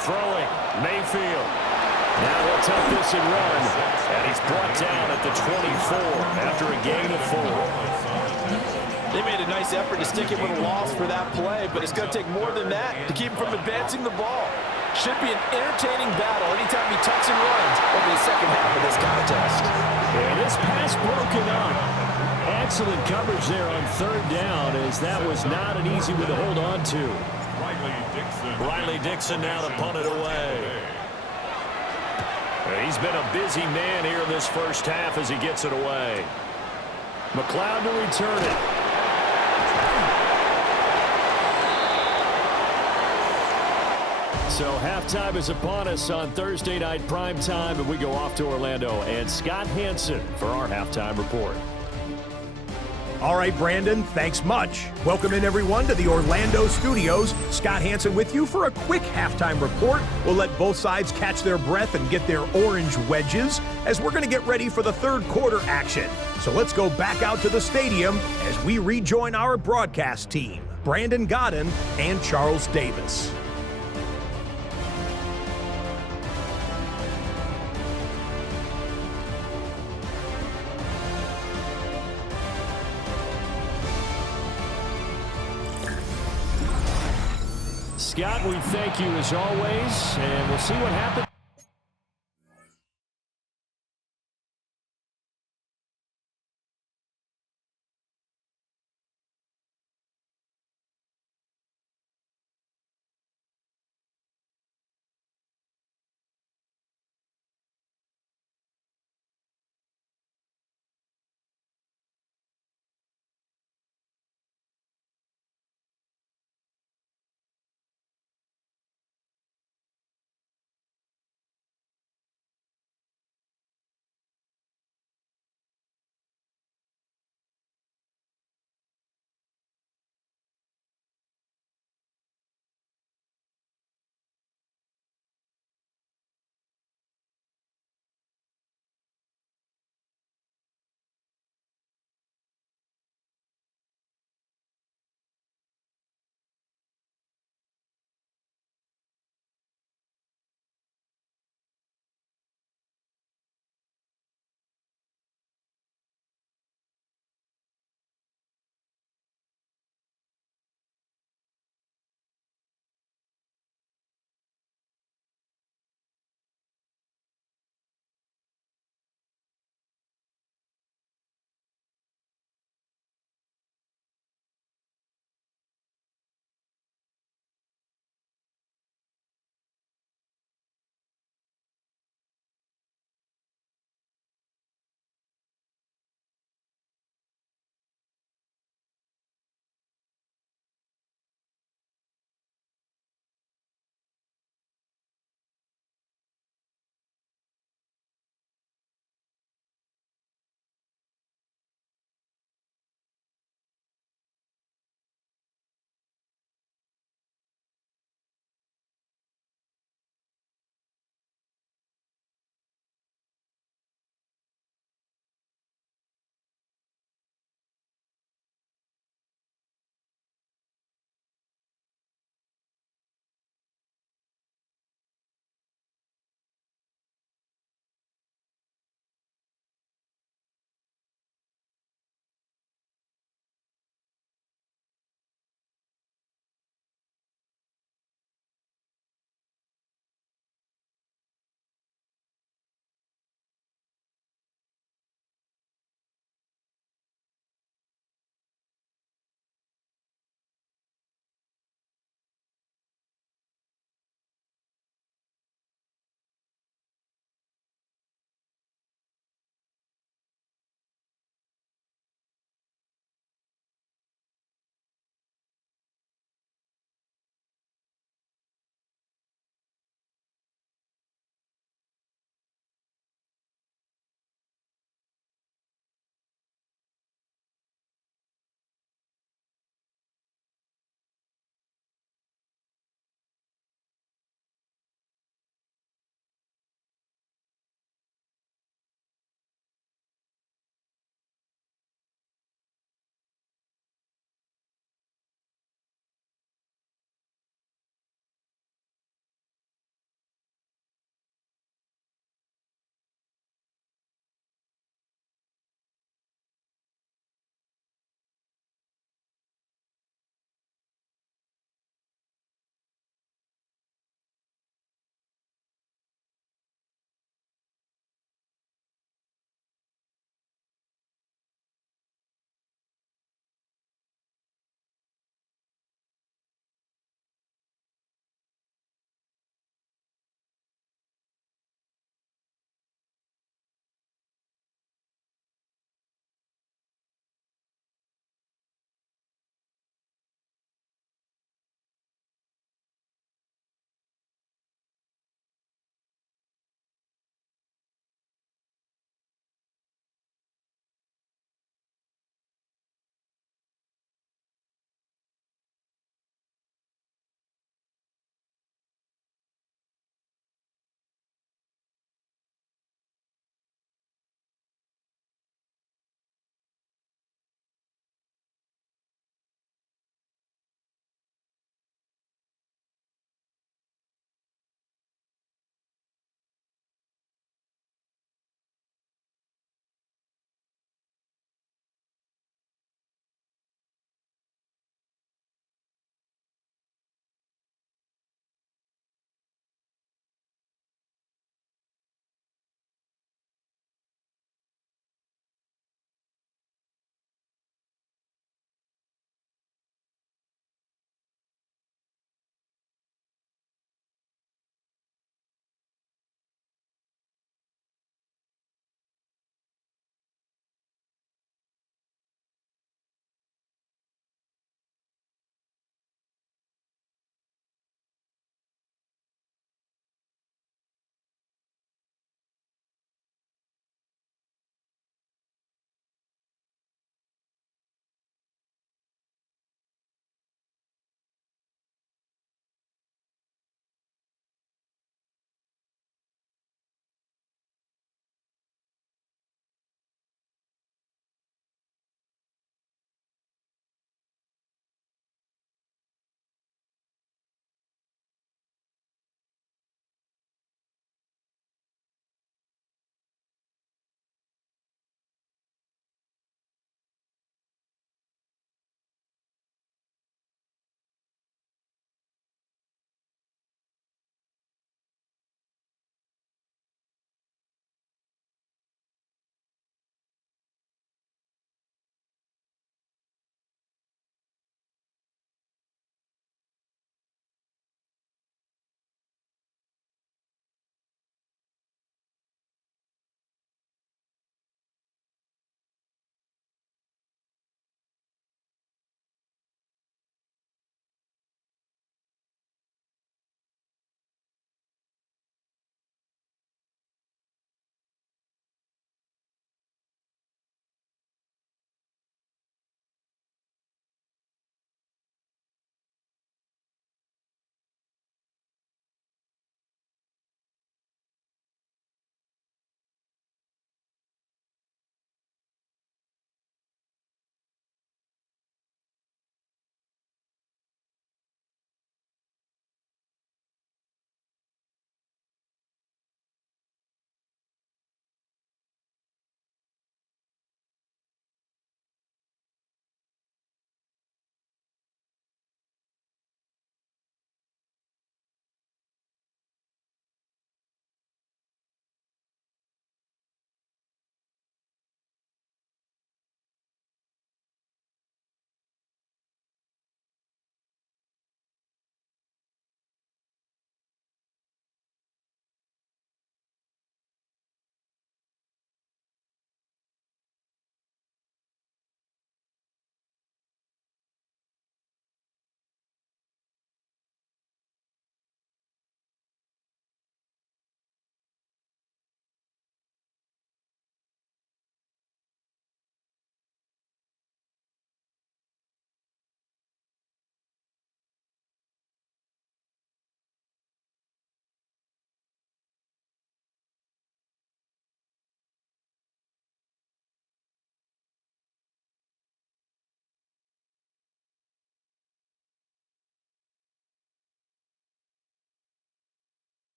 Throwing, Mayfield. Now he'll take this and run. And he's brought down at the 24 after a gain of 4. They made a nice effort to stick him with a loss for that play, but it's going to take more than that to keep him from advancing the ball. Should be an entertaining battle anytime he tucks and runs over the second half of this contest. And this pass broken up. Excellent coverage there on 3rd down, as that was not an easy one to hold on to. Riley Dixon now to punt it away. He's been a busy man here in this first half as he gets it away. McLeod to return it. So halftime is upon us on Thursday night primetime, and we go off to Orlando and Scott Hansen for our halftime report. All right, Brandon, thanks much. Welcome in, everyone, to the Orlando studios. Scott Hansen with you for a quick halftime report. We'll let both sides catch their breath and get their orange wedges as we're going to get ready for the third quarter action. So let's go back out to the stadium as we rejoin our broadcast team, Brandon Godden and Charles Davis. Scott, we thank you as always, and we'll see what happens.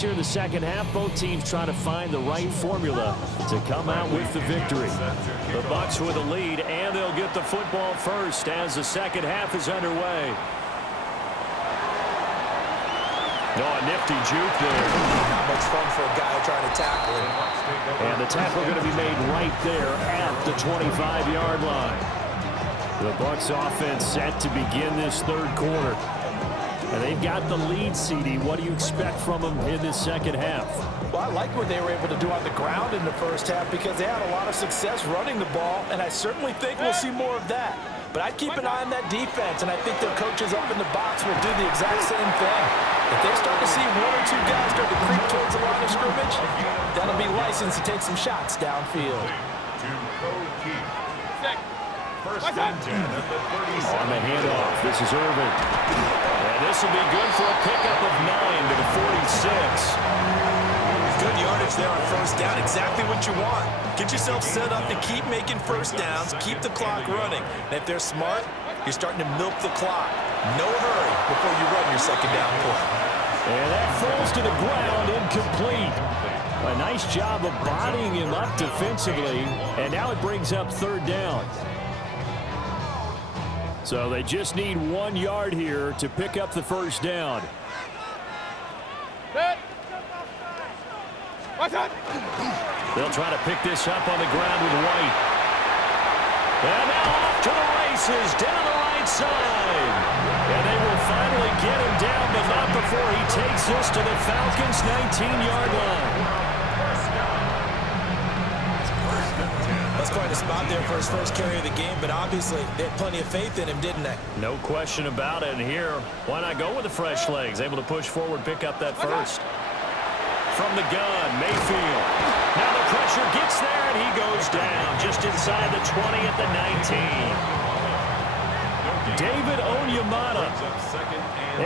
Here in the second half, both teams trying to find the right formula to come out with the victory. The Bucs with a lead, and they'll get the football first as the second half is underway. Oh, a nifty juke there. Not much fun for a guy trying to tackle him. And the tackle going to be made right there at the 25-yard line. The Bucs offense set to begin this third quarter. And they've got the lead, CD. What do you expect from them in this second half? Well, I like what they were able to do on the ground in the first half because they had a lot of success running the ball, and I certainly think we'll see more of that. But I'd keep an eye on that defense, and I think their coaches up in the box will do the exact same thing. If they start to see one or two guys start to creep towards the line of scrimmage, that'll be licensed to take some shots downfield. First and 10 at the 37. On the handoff, this is Irvin. And this will be good for a pickup of 9 to the 46. Good yardage there on first down. Exactly what you want. Get yourself set up to keep making first downs, keep the clock running. And if they're smart, you're starting to milk the clock. No hurry before you run your second down play. And that falls to the ground, incomplete. A nice job of bodying him up defensively, and now it brings up third down. So they just need 1 yard here to pick up the first down. They'll try to pick this up on the ground with White. And now off to the races, down the right side. And they will finally get him down, but not before he takes this to the Falcons' 19-yard line. That's quite a spot there for his first carry of the game, but obviously they had plenty of faith in him, didn't they? No question about it. And here, why not go with the fresh legs? Able to push forward, pick up that first. From the gun, Mayfield. Now the pressure gets there, and he goes down just inside the 20 at the 19. David Onyemata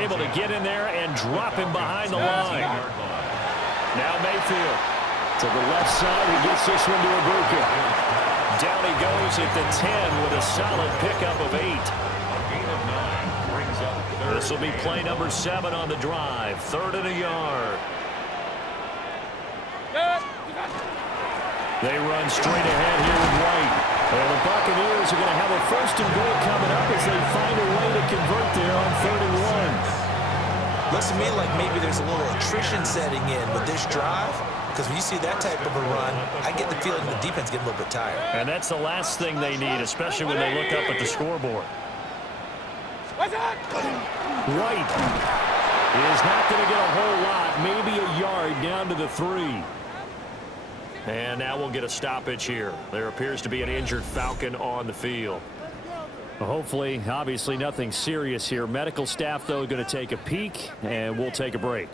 able to get in there and drop him behind the line. Now Mayfield to the left side. He gets this one to Ibuka. Down he goes at the 10 with a solid pickup of 8. This will be play number 7 on the drive. 3rd and a yard. They run straight ahead here with White. And the Buccaneers are going to have a 1st and goal coming up as they find a way to convert there on 3rd and 1. Looks to me like maybe there's a little attrition setting in with this drive. Because when you see that type of a run, I get the feeling the defense getting a little bit tired. And that's the last thing they need, especially when they look up at the scoreboard. White is not going to get a whole lot, maybe a yard down to the 3. And now we'll get a stoppage here. There appears to be an injured Falcon on the field. Hopefully, obviously nothing serious here. Medical staff, though, going to take a peek, and we'll take a break.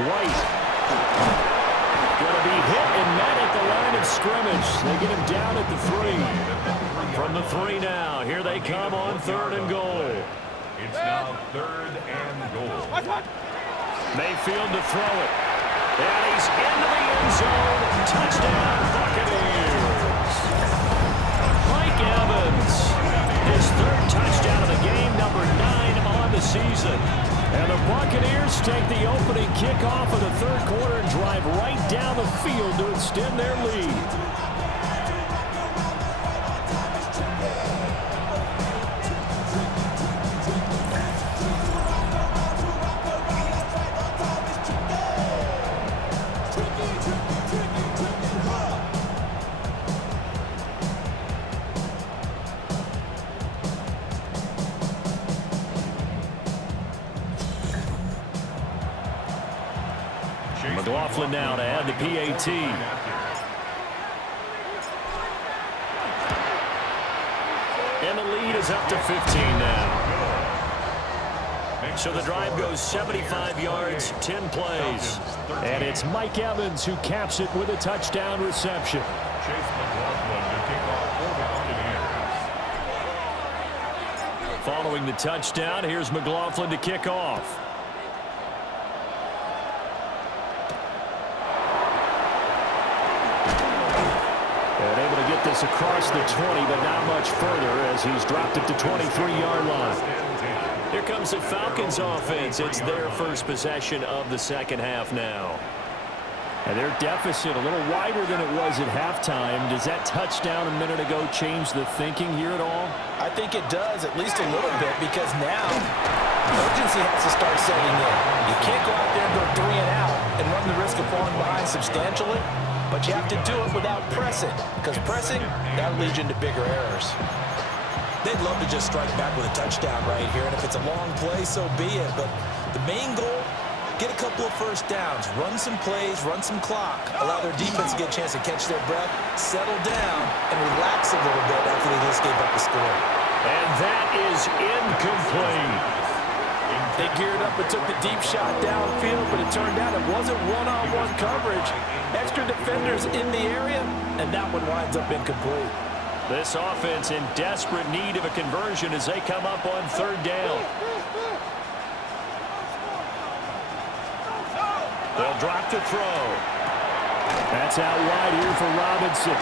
White going to be hit and met at the line of scrimmage. They get him down at the 3. From the 3 now, here they come on 3rd and goal. It's now 3rd and goal. Mayfield to throw it. And he's into the end zone. Touchdown, Buccaneers. Mike Evans, his 3rd touchdown of the game, number 9 on the season. And the Buccaneers take the opening kickoff of the 3rd quarter and drive right down the field to extend their lead. McLaughlin now to add the PAT. And the lead is up to 15 now. So the drive goes 75 yards, 10 plays. And it's Mike Evans who caps it with a touchdown reception. Following the touchdown, here's McLaughlin to kick off. get this across the 20, but not much further as he's dropped it to 23-yard line. Here comes the Falcons offense. It's their first possession of the second half now. And their deficit a little wider than it was at halftime. Does that touchdown a minute ago change the thinking here at all? I think it does, at least a little bit, because now urgency has to start setting in. You can't go out there and go 3 and out and run the risk of falling behind substantially, but you have to do it without pressing, because pressing, that leads you into bigger errors. They'd love to just strike back with a touchdown right here, and if it's a long play, so be it. But the main goal, get a couple of first downs, run some plays, run some clock, allow their defense to get a chance to catch their breath, settle down, and relax a little bit after they just gave up the score. And that is incomplete. They geared up and took the deep shot downfield, but it turned out it wasn't one-on-one coverage. Extra defenders in the area, and that one winds up incomplete. This offense in desperate need of a conversion as they come up on third down. They'll drop to throw. That's out wide here for Robinson.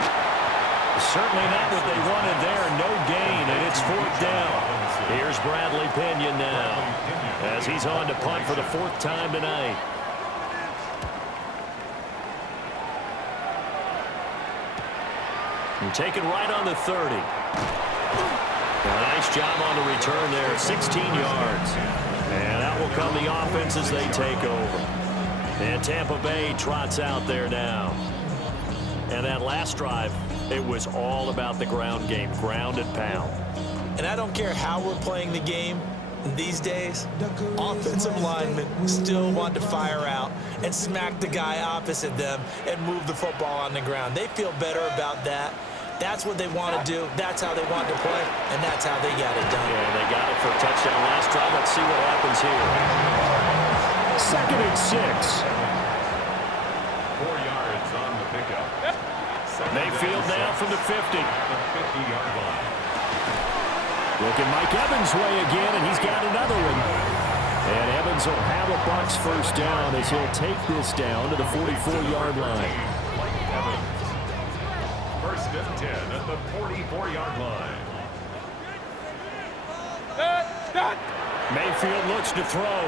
Certainly not what they wanted there. No gain, and it's fourth down. Here's Bradley Pinion now as he's on to punt for the fourth time tonight. And taken right on the 30. A nice job on the return there, 16 yards. And that will come the offense as they take over. And Tampa Bay trots out there now. And that last drive, it was all about the ground game, ground and pound. And I don't care how we're playing the game these days, offensive linemen still want to fire out and smack the guy opposite them and move the football on the ground. They feel better about that. That's what they want to do. That's how they want to play, and that's how they got it done. Yeah, they got it for a touchdown last drive. Let's see what happens here. 2nd and 6. 4 yards on the pickup. Mayfield now from the 50. The 50-yard line. Looking Mike Evans' way again, and he's got another one. And Evans will have a Bucs first down as he'll take this down to the 44-yard line. Evans. 1st and 10 at the 44-yard line. Mayfield looks to throw.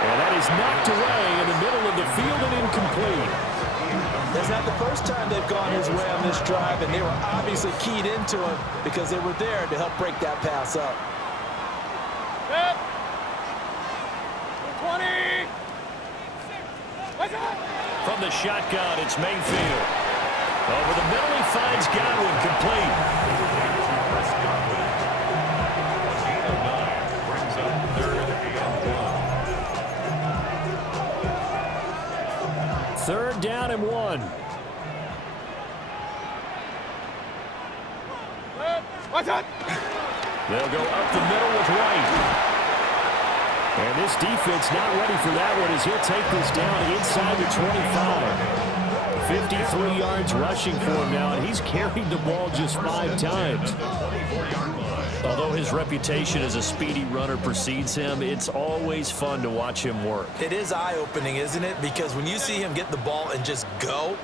And that is knocked away in the middle of the field and incomplete. It's not the first time they've gone his way on this drive, and they were obviously keyed into him because they were there to help break that pass up. 20. From the shotgun, it's Mayfield. Over the middle, he finds Godwin, complete. Chris Godwin. A gain of 9 brings up 3rd and 1. 3rd down and 1. They'll go up the middle with White. And this defense not ready for that one as he'll take this down inside the 25. 53 yards rushing for him now, and he's carried the ball just 5 times. Although his reputation as a speedy runner precedes him, it's always fun to watch him work. It is eye-opening, isn't it? Because when you see him get the ball and just go,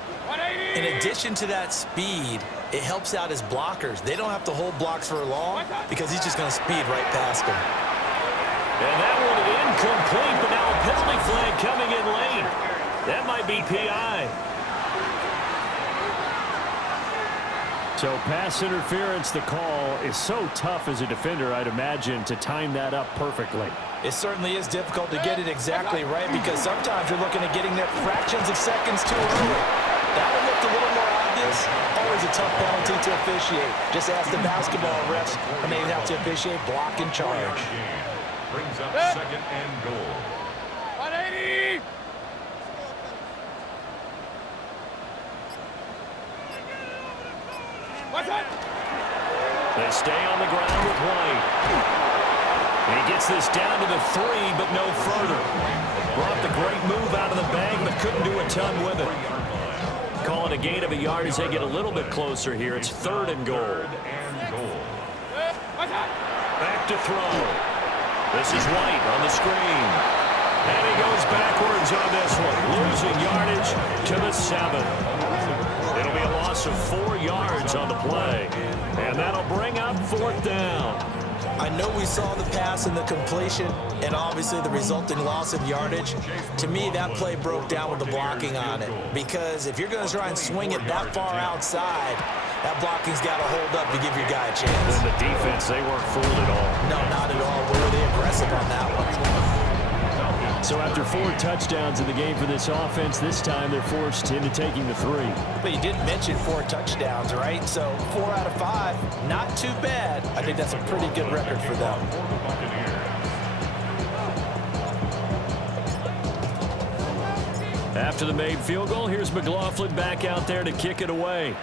in addition to that speed, it helps out his blockers. They don't have to hold blocks for long because he's just going to speed right past them. And that one incomplete, but now a penalty flag coming in late. That might be PI. So pass interference, the call is so tough as a defender, I'd imagine, to time that up perfectly. It certainly is difficult to get it exactly right because sometimes you're looking at getting there fractions of seconds too early. That one looked a little more obvious. Always a tough penalty to officiate. Just ask the basketball refs when they have to officiate block and charge. Brings up 2nd and goal. 180. They stay on the ground with White. And he gets this down to the 3, but no further. Brought the great move out of the bag, but couldn't do a ton with it. Call it a gain of a yard as they get a little bit closer here. It's 3rd and goal. Back to throw. This is White on the screen. And he goes backwards on this one. Losing yardage to the 7. It'll be a loss loss of 4 yards on the play. And that'll bring up 4th down. I know we saw the pass and the completion and obviously the resulting loss of yardage. To me, that play broke down with the blocking on it. Because if you're going to try and swing it that far outside, that blocking's got to hold up to give your guy a chance. And the defense, they weren't fooled at all. No, not at all. Were they aggressive on that one? So after 4 touchdowns in the game for this offense, this time they're forced into taking the 3. But you did mention 4 touchdowns, right? So 4 out of 5, not too bad. I think that's a pretty good record for them. After the made field goal, here's McLaughlin back out there to kick it away.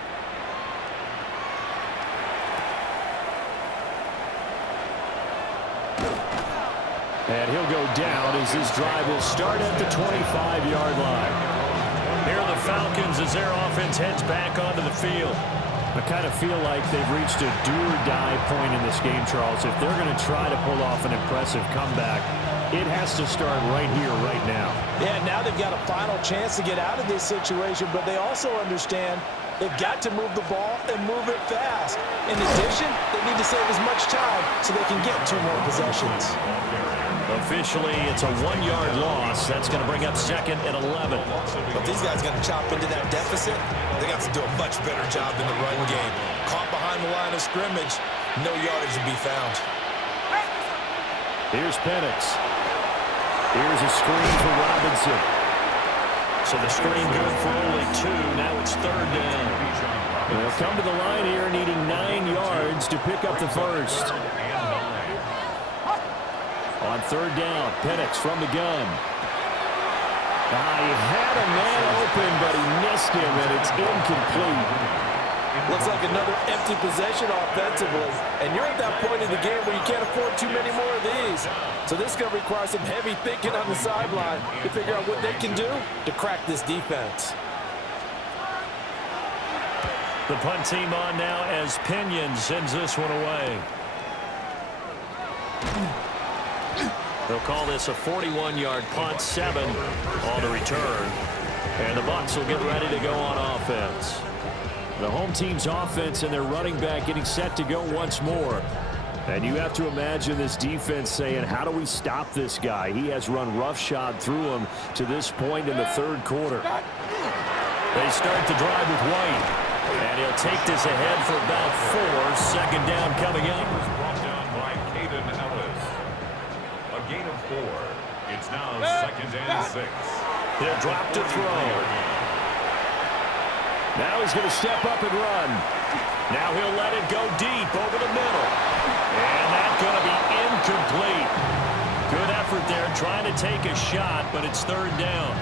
And he'll go down as this drive will start at the 25-yard line. Here are the Falcons as their offense heads back onto the field. I kind of feel like they've reached a do-or-die point in this game, Charles. If they're going to try to pull off an impressive comeback, it has to start right here, right now. Yeah, now they've got a final chance to get out of this situation, but they also understand they've got to move the ball and move it fast. In addition, they need to save as much time so they can get 2 more possessions. Officially, it's a 1-yard loss. That's going to bring up 2nd and 11. If these guys are going to chop into that deficit, they got to do a much better job in the run game. Caught behind the line of scrimmage, no yardage to be found. Here's Penix. Here's a screen for Robinson. So the screen good for only 2. Now it's 3rd down. They'll come to the line here needing 9 yards to pick up the first. On 3rd down, Penix from the gun. He had a man open, but he missed him, and it's incomplete. Looks like another empty possession offensively. And you're at that point in the game where you can't afford too many more of these. So this is going to require some heavy thinking on the sideline to figure out what they can do to crack this defense. The punt team on now as Pinion sends this one away. They'll call this a 41-yard punt, 7 on the return. And the Bucs will get ready to go on offense. The home team's offense and their running back getting set to go once more. And you have to imagine this defense saying, how do we stop this guy? He has run roughshod through him to this point in the 3rd quarter. They start the drive with White. And he'll take this ahead for about 4. 2nd down coming up. Brought down by Caden Ellis. A gain of 4. It's now 2nd and 6. He'll drop to throw. Now he's going to step up and run. Now he'll let it go deep over the middle. And that's going to be incomplete. Good effort there trying to take a shot, but it's 3rd down.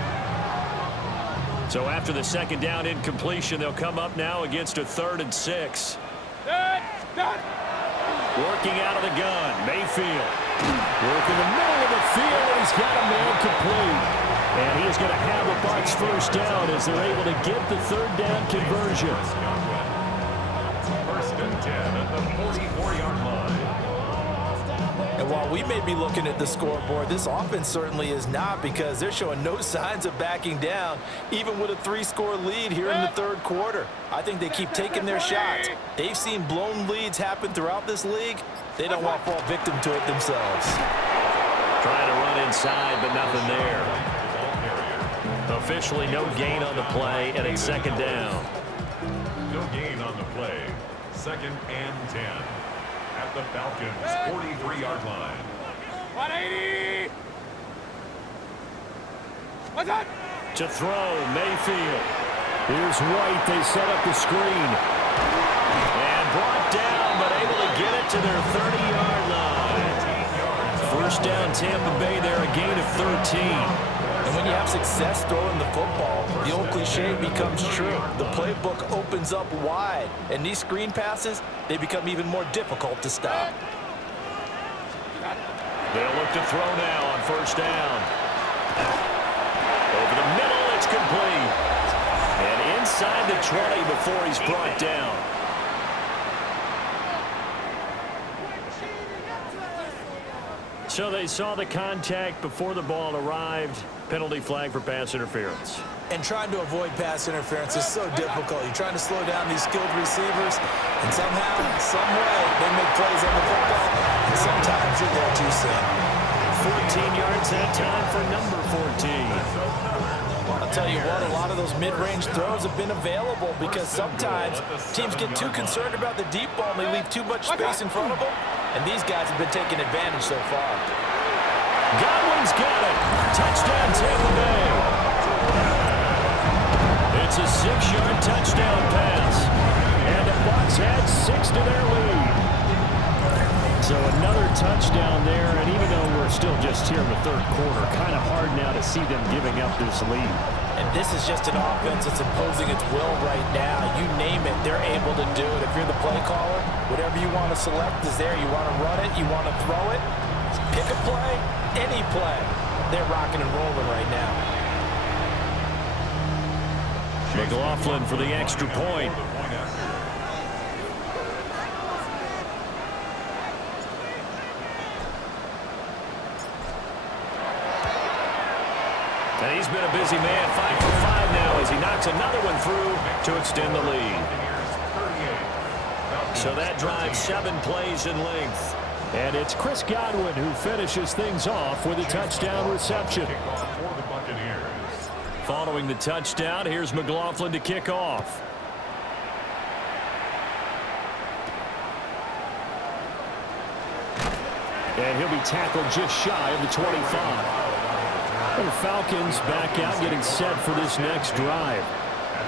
So after the 2nd down incompletion, they'll come up now against a 3rd and 6. Working out of the gun, Mayfield. Working the middle of the field, and he's got a man complete. And he is going to have a Bucs first down as they're able to get the 3rd down conversion. 1st and 10 at the 44-yard line. And while we may be looking at the scoreboard, this offense certainly is not, because they're showing no signs of backing down, even with a 3-score lead here in the 3rd quarter. I think they keep taking their shots. They've seen blown leads happen throughout this league. They don't want to fall victim to it themselves. Trying to run inside, but nothing there. Officially no gain on the play, and it's 2nd down. No gain on the play. 2nd and 10 at the Falcons' 43-yard line. 180. What's that? To throw, Mayfield. Here's White. They set up the screen. And brought down, but able to get it to their 30-yard line. 1st down, Tampa Bay there, a gain of 13. And when you have success throwing the football, the old cliche becomes true. The playbook opens up wide, and these screen passes, they become even more difficult to stop. They'll look to throw now on 1st down. Over the middle, it's complete. And inside the 20 before he's brought down. So they saw the contact before the ball arrived. Penalty flag for pass interference. And trying to avoid pass interference is so difficult. You're trying to slow down these skilled receivers, and somehow, some way, they make plays on the football, and sometimes you're there too soon. 14 yards that time for number 14. I'll tell you what, a lot of those mid-range throws have been available because sometimes teams get too concerned about the deep ball and they leave too much space in front of them, and these guys have been taking advantage so far. Godwin's got it. Touchdown, Tampa Bay. It's a 6-yard touchdown pass. And the Bucs add 6 to their lead. So another touchdown there, and even though we're still just here in the third quarter, kind of hard now to see them giving up this lead. And this is just an offense that's imposing its will right now. You name it, they're able to do it. If you're the play caller, whatever you want to select is there. You want to run it, you want to throw it. Pick a play, any play. They're rocking and rolling right now. McLaughlin for the extra point. And he's been a busy man, 5 for 5 now as he knocks another one through to extend the lead. So that drives 7 plays in length. And it's Chris Godwin who finishes things off with a touchdown reception. Following the touchdown, here's McLaughlin to kick off. And he'll be tackled just shy of the 25. And the Falcons back out getting set for this next drive.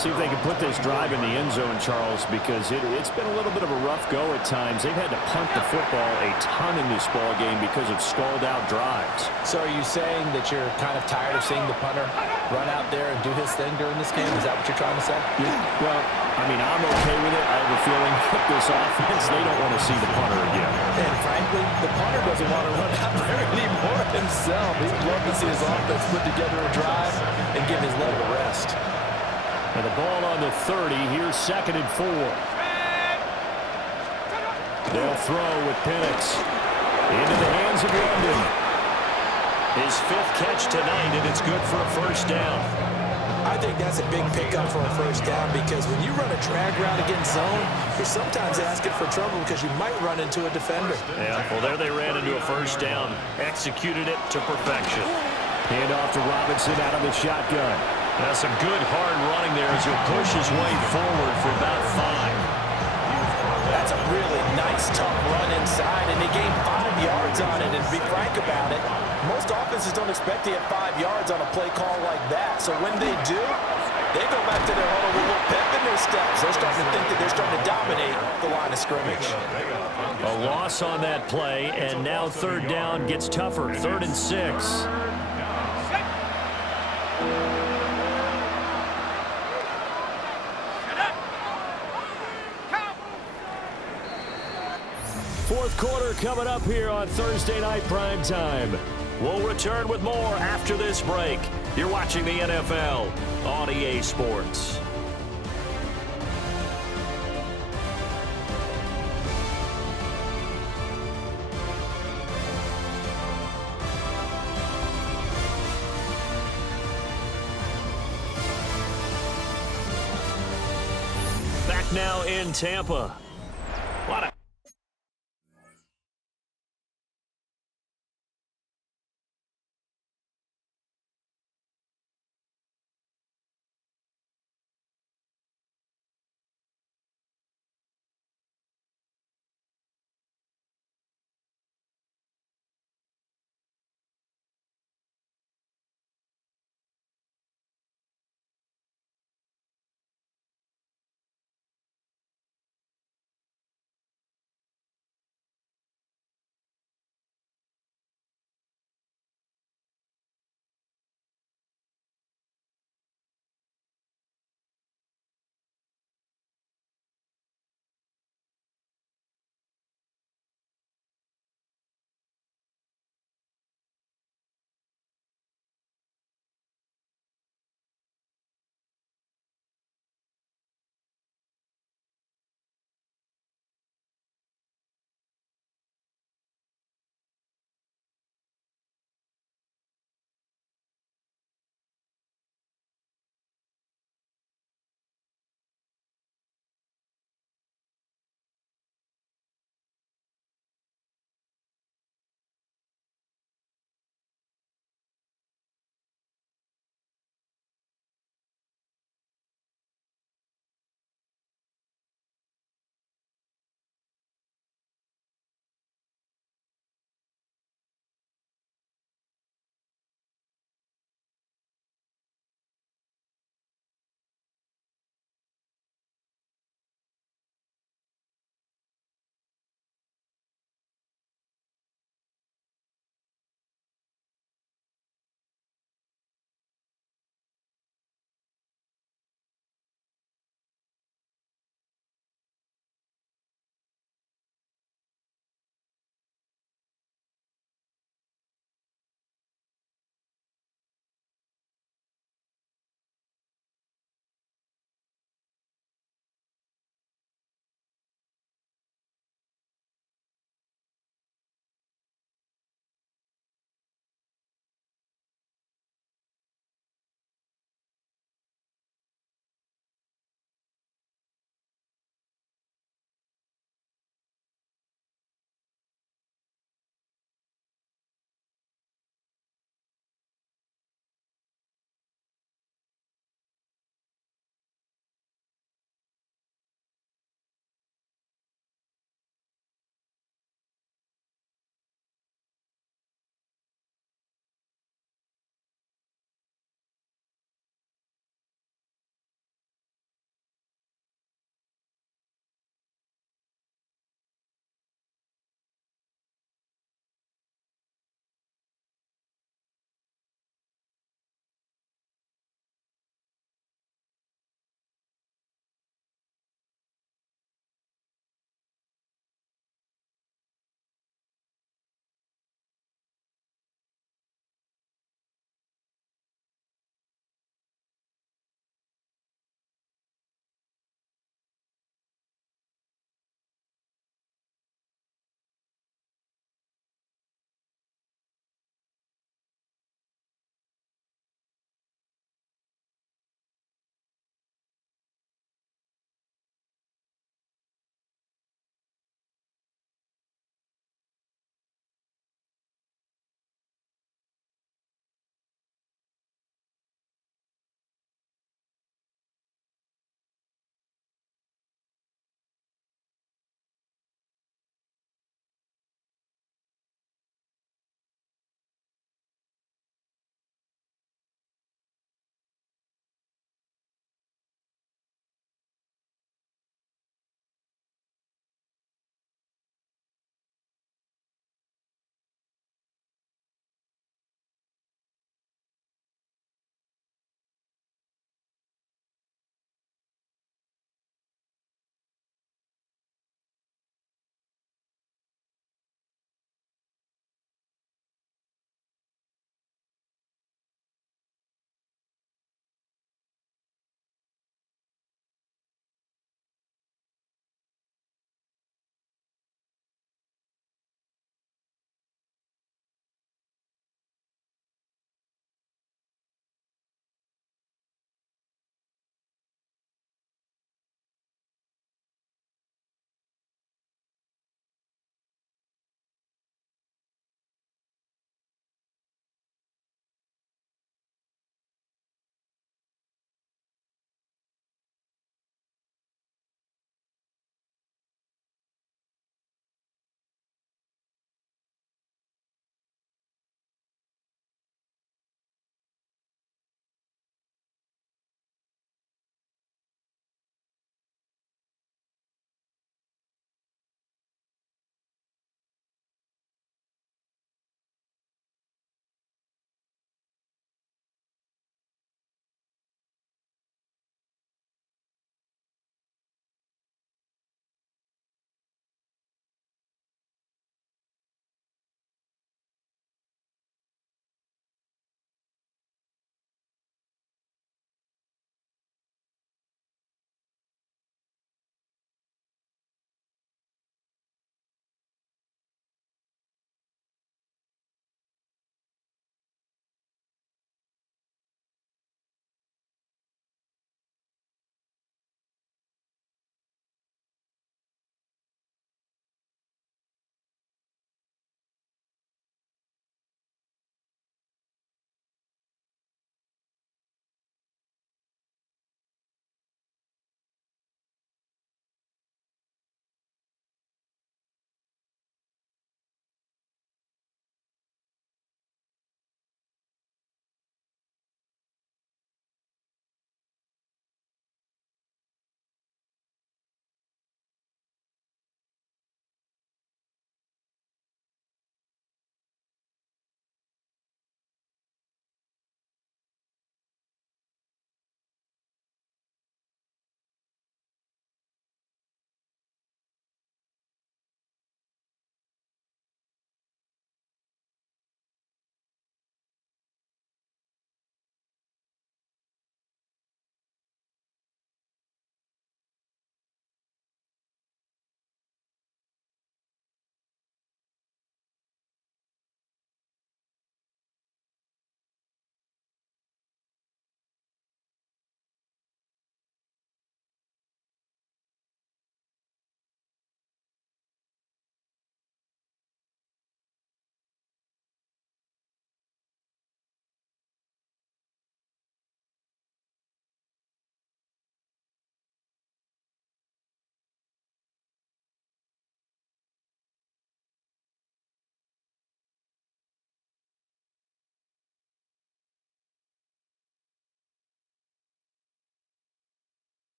See if they can put this drive in the end zone, Charles, because it's been a little bit of a rough go at times. They've had to punt the football a ton in this ball game because of stalled-out drives. So are you saying that you're kind of tired of seeing the punter run out there and do his thing during this game? Is that what you're trying to say? Yeah, well, I mean, I'm okay with it. I have a feeling that this offense, they don't want to see the punter again. And frankly, the punter doesn't want to run out there anymore himself. He'd love to see his offense put together a drive and give his leg a rest. And the ball on the 30. Here's 2nd and 4. They'll throw with Penix. Into the hands of London. His 5th catch tonight, and it's good for a first down. I think that's a big pickup for a first down because when you run a drag route against zone, you're sometimes asking for trouble because you might run into a defender. Yeah, well, there they ran into a first down. Executed it to perfection. Hand off to Robinson out of the shotgun. That's some good hard running there as he'll push his way forward for about 5. That's a really nice, tough run inside, and he gained 5 yards on it. And to be frank about it, most offenses don't expect to get 5 yards on a play call like that. So when they do, they go back to their huddle with a little pep in their steps. They're starting to think that they're starting to dominate the line of scrimmage. A loss on that play, and now 3rd down gets tougher. 3rd and 6. Fourth quarter coming up here on Thursday Night Primetime. We'll return with more after this break. You're watching the NFL on EA Sports. Back now in Tampa. What a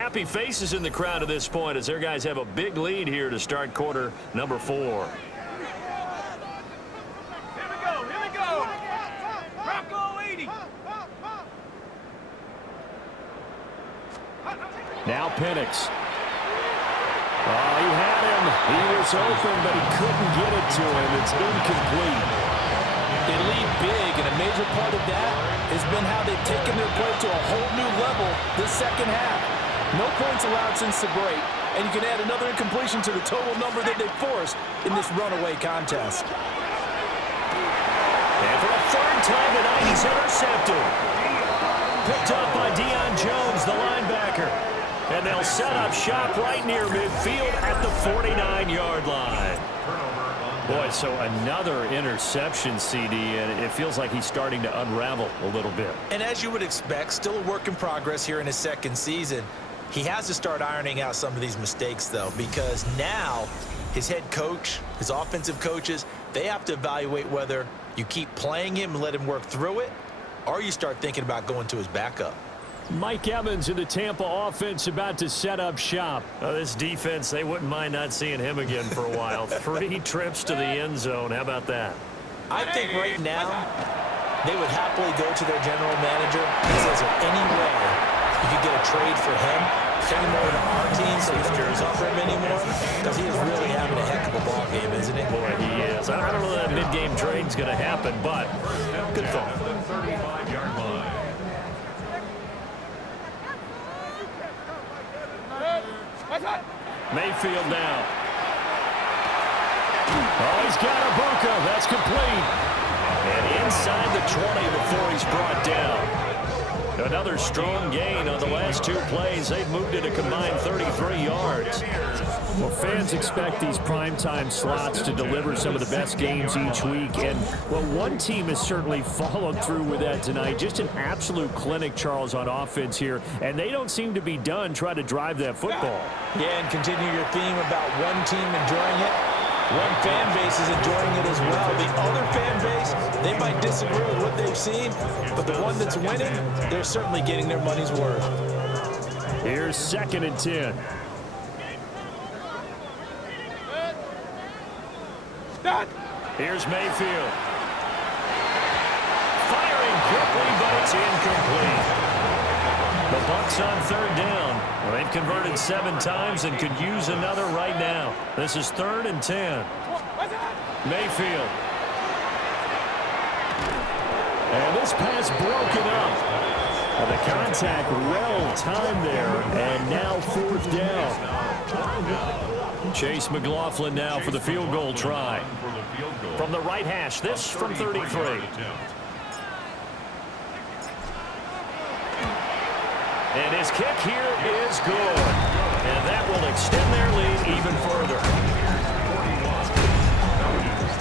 Happy faces in the crowd at this point as their guys have a big lead here to start quarter number 4. Here we go. Bronco 80. Now Penix. Oh, he had him. He was open, but he couldn't get it to him. It's incomplete. They lead big, and a major part of that has been how they've taken their play to a whole new level this second half. No points allowed since the break, and you can add another incompletion to the total number that they forced in this runaway contest. And for the third time tonight, he's intercepted. Picked up by Deion Jones, the linebacker. And they'll set up shop right near midfield at the 49-yard line. Boy, so another interception, CD, and it feels like he's starting to unravel a little bit. And as you would expect, still a work in progress here in his second season. He has to start ironing out some of these mistakes, though, because now his head coach, his offensive coaches, they have to evaluate whether you keep playing him and let him work through it, or you start thinking about going to his backup. Mike Evans in the Tampa offense about to set up shop. This defense, they wouldn't mind not seeing him again for a while. 3 trips to the end zone. How about that? I think right now they would happily go to their general manager and say, is there any way you could get a trade for him, take him over to our team so we don't suffer him anymore? Because he is really having a heck of a ball game, isn't he? Boy, he is. I don't know that mid-game trade's going to happen, but good for him. 35-yard line. Mayfield now. Oh, he's got Ibuka. That's complete. And inside the 20 before he's brought down. Another strong gain on the last 2 plays. They've moved it a combined 33 yards. Well, fans expect these primetime slots to deliver some of the best games each week. And, well, one team has certainly followed through with that tonight. Just an absolute clinic, Charles, on offense here. And they don't seem to be done trying to drive that football. Yeah, and continue your theme about one team enjoying it. One fan base is enjoying it as well. The other fan base, they might disagree with what they've seen, but the one that's winning, they're certainly getting their money's worth. Here's 2nd and 10. Here's Mayfield. Firing quickly, but it's incomplete. The Bucs on 3rd down. Well, they've converted 7 times and could use another right now. This is 3rd and 10. Mayfield. And this pass broken up. Well, the contact well timed there, and now 4th down. Chase McLaughlin now for the field goal try. From the right hash, this from 33. And his kick here is good. And that will extend their lead even further.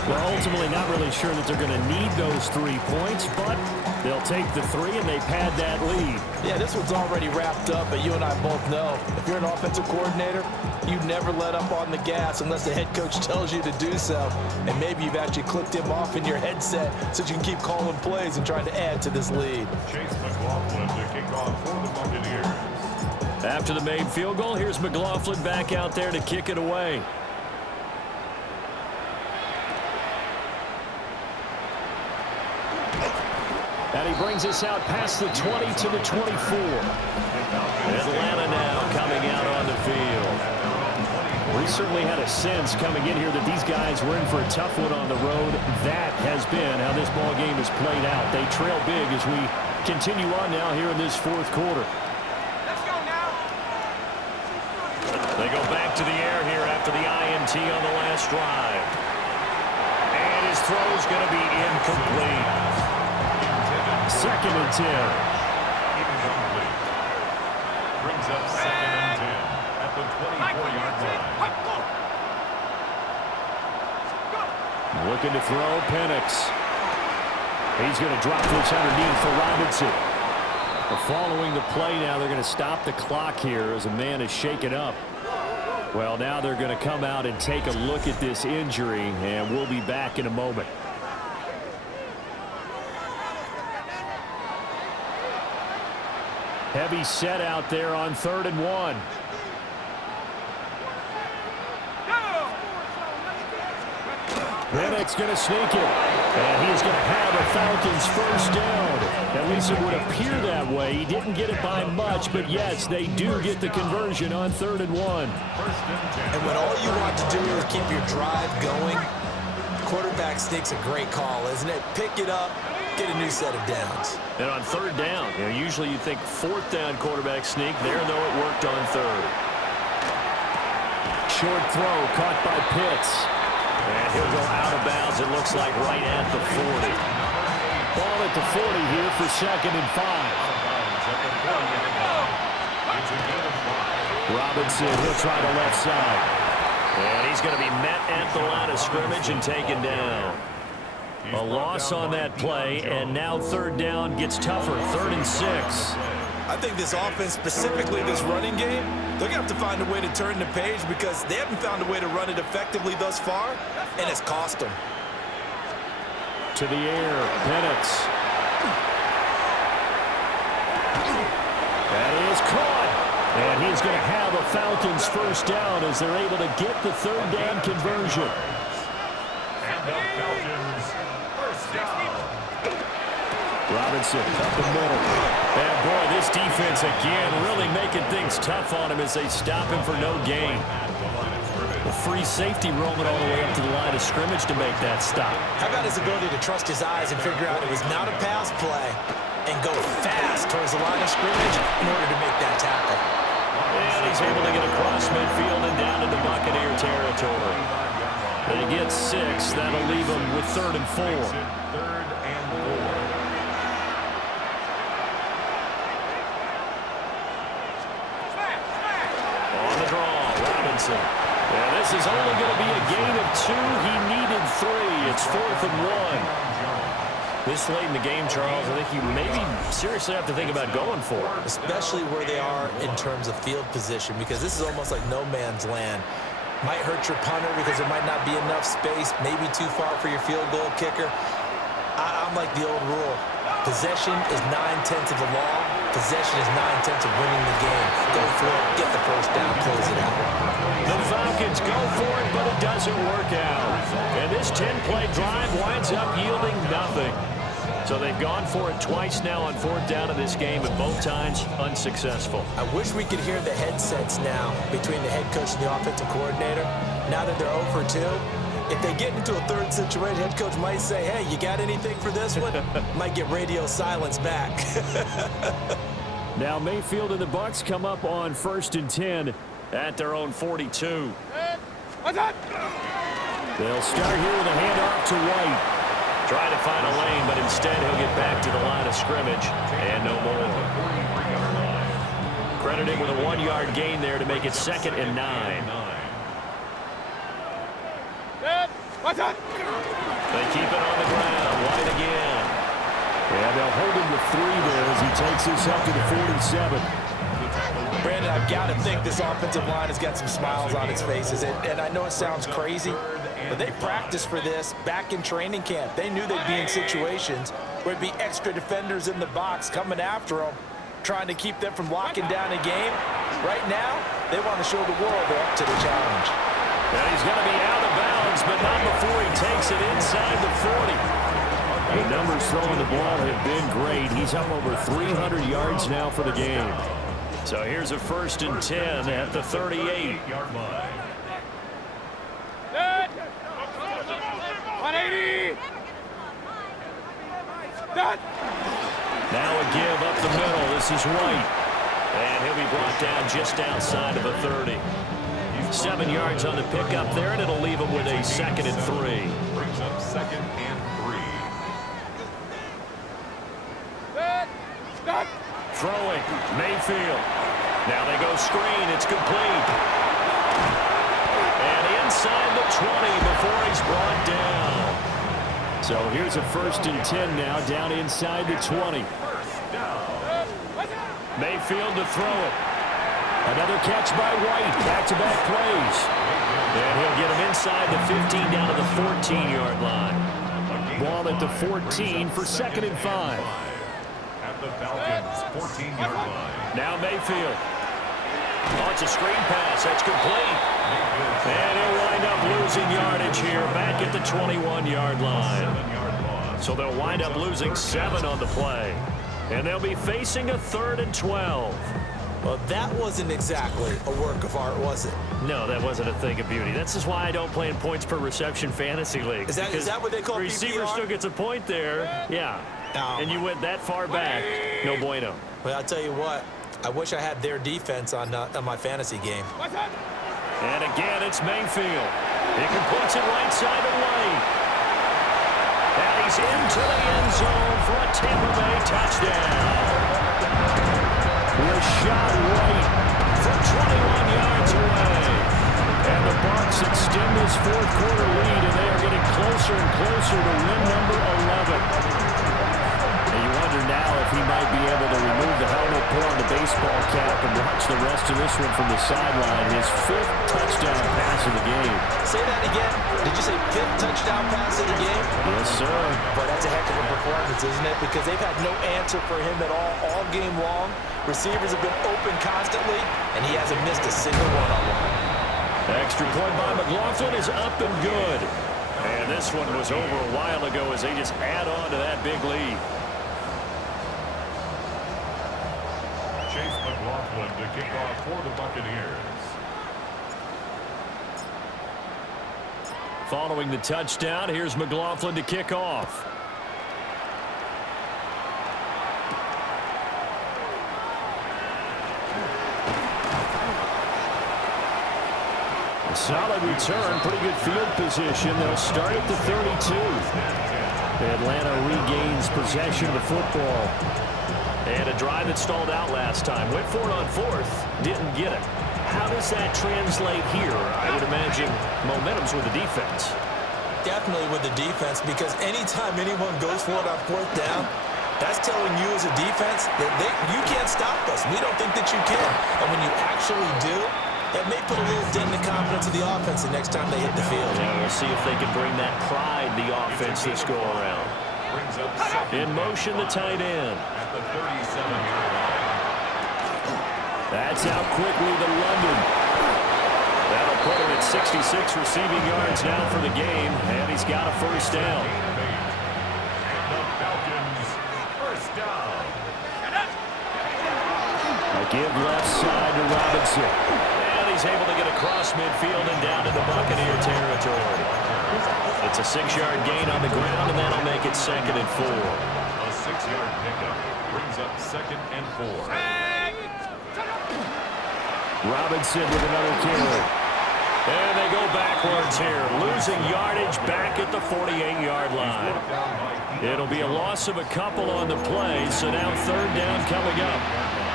Well, ultimately not really sure that they're going to need those 3 points, but they'll take the 3 and they pad that lead. Yeah, this one's already wrapped up, but you and I both know if you're an offensive coordinator, you never let up on the gas unless the head coach tells you to do so. And maybe you've actually clicked him off in your headset so you can keep calling plays and trying to add to this lead. Chase McLaughlin to kick off for the Buccaneers. After the made field goal, here's McLaughlin back out there to kick it away. And he brings us out past the 20 to the 24. Atlanta now coming out on the field. We certainly had a sense coming in here that these guys were in for a tough one on the road. That has been how this ball game has played out. They trail big as we continue on now here in this 4th quarter. Let's go now. They go back to the air here after the INT on the last drive. And his throw is going to be incomplete. 2nd and 10. Incomplete. Brings up 2nd and 10 at the 24-yard line. Looking to throw, Penix. He's going to drop this underneath for Robinson. But following the play now, they're going to stop the clock here as a man is shaken up. Well, now they're going to come out and take a look at this injury, and we'll be back in a moment. Heavy set out there on 3rd and 1. Bennett's going to sneak it. And he's going to have a Falcons first down. At least it would appear that way. He didn't get it by much, but yes, they do get the conversion on 3rd and 1. And when all you want to do is keep your drive going, quarterback sneak's a great call, isn't it? Pick it up, get a new set of downs. And on 3rd down, usually you think 4th down quarterback sneak. There, though, it worked on 3rd. Short throw caught by Pitts. And he'll go out of bounds, it looks like, right at the 40. Ball at the 40 here for 2nd and 5. Robinson, he'll try the left side. And he's going to be met at the line of scrimmage and taken down. A loss on that play, and now 3rd down gets tougher, 3rd and 6. I think this offense, specifically this running game, they're going to have to find a way to turn the page because they haven't found a way to run it effectively thus far, and it's cost them. To the air, Penix. That is caught. And he's going to have a Falcons first down as they're able to get the 3rd down conversion. And the Falcons first down. Robinson up the middle. And boy, this defense again really making things tough on him as they stop him for no gain. A free safety roaming all the way up to the line of scrimmage to make that stop. How about his ability to trust his eyes and figure out it was not a pass play and go fast towards the line of scrimmage in order to make that tackle. And he's able to get across midfield and down into Buccaneer territory. They get 6. That'll leave them with 3rd and 4. 3rd and 4. On the draw, Robinson. Yeah, this is only going to be a gain of 2. He needed 3. It's 4th and 1. This late in the game, Charles, I think you maybe seriously have to think about going for it. Especially where they are in terms of field position, because this is almost like no man's land. Might hurt your punter because there might not be enough space, maybe too far for your field goal kicker. I'm like the old rule. Possession is 9/10 of the law. Possession is 9/10 of winning the game. Go for it, get the first down, close it out. The Falcons go for it, but it doesn't work out. And this 10-play drive winds up yielding nothing. So they've gone for it twice now on 4th down in this game, and both times unsuccessful. I wish we could hear the headsets now between the head coach and the offensive coordinator. Now that they're 0 for 2, if they get into a 3rd situation, head coach might say, hey, you got anything for this one? Might get radio silence back. Now Mayfield and the Bucs come up on 1st and 10 at their own 42. They'll start here with a handoff to White. Trying to find a lane, but instead he'll get back to the line of scrimmage and no more. Credited with a 1-yard gain there to make it 2nd and 9. They keep it on the ground. White again. Yeah, they'll hold him to 3 there as he takes this up to the 47. Brandon, I've got to think this offensive line has got some smiles on its faces. And I know it sounds crazy, but they practiced for this back in training camp. They knew they'd be in situations where it'd be extra defenders in the box coming after them, trying to keep them from locking down a game. Right now, they want to show the world they're up to the challenge. And he's going to be out of bounds, but not before he takes it inside the 40. The numbers throwing the ball have been great. He's up over 300 yards now for the game. So here's a 1st and 10 at the 38-yard line. 180. Now a give up the middle. This is White. And he'll be brought down just outside of the 30. 7 yards on the pickup there, and it'll leave him with a 2nd and 3. Brings up 2nd and 3. Throwing, Mayfield. Now they go screen. It's complete. And inside the 20 before he's brought down. So here's a 1st and 10 now, down inside the 20. Mayfield to throw it. Another catch by White. Back-to-back plays. And he'll get him inside the 15 down to the 14-yard line. Ball at the 14 for 2nd and 5. At the Falcons' 14-yard line. Now Mayfield. Oh, it's a screen pass. That's complete. And he'll wind up losing yardage here back at the 21-yard line. So they'll wind up losing 7 on the play. And they'll be facing a 3rd and 12. Well, that wasn't exactly a work of art, was it? No, that wasn't a thing of beauty. This is why I don't play in points per reception fantasy leagues. Is that what they call the receiver PPR? still gets a point there. Yeah. And you went that far back. No bueno. Well, I'll tell you what. I wish I had their defense on my fantasy game. And again, it's Mayfield. He completes it right side of Lane. And he's into the end zone for a Tampa Bay touchdown. Was shot right from 21 yards away. And the Bucs extend this 4th quarter lead, and they are getting closer and closer to win number 11. And you wonder now if he might be able to remove the helmet, put on the baseball cap, and watch the rest of this one from the sideline. His 5th touchdown pass of the game. Say that again. Did you say 5th touchdown pass of the game? Yes, sir. But that's a heck of a performance, isn't it? Because they've had no answer for him at all game long. Receivers have been open constantly, and he hasn't missed a single one-on-one. Extra point by McLaughlin is up and good. And this one was over a while ago as they just add on to that big lead. Chase McLaughlin to kick off for the Buccaneers. Following the touchdown, here's McLaughlin to kick off. A solid return, pretty good field position. They'll start at the 32. Atlanta regains possession of the football. And a drive that stalled out last time. Went for it on 4th, didn't get it. How does that translate here? I would imagine momentum's with the defense. Definitely with the defense, because anytime anyone goes for it on 4th down, that's telling you as a defense that you can't stop us. We don't think that you can. And when you actually do, that may put a little dent in the confidence of the offense the next time they hit the field. Yeah, we'll see if they can bring that pride, the offense, this go around. In motion, the tight end. At the 37-yard line. That's out quickly to London. That'll put him at 66 receiving yards now for the game, and he's got a 1st down. And the Falcons, 1st down. A give left side to Robinson. And he's able to get across midfield and down into Buccaneer territory. It's a 6-yard gain on the ground, and that'll make it 2nd and 4. A 6-yard pickup brings up 2nd and 4. Robinson with another carry. And they go backwards here, losing yardage back at the 48-yard line. It'll be a loss of a couple on the play, so now 3rd down coming up.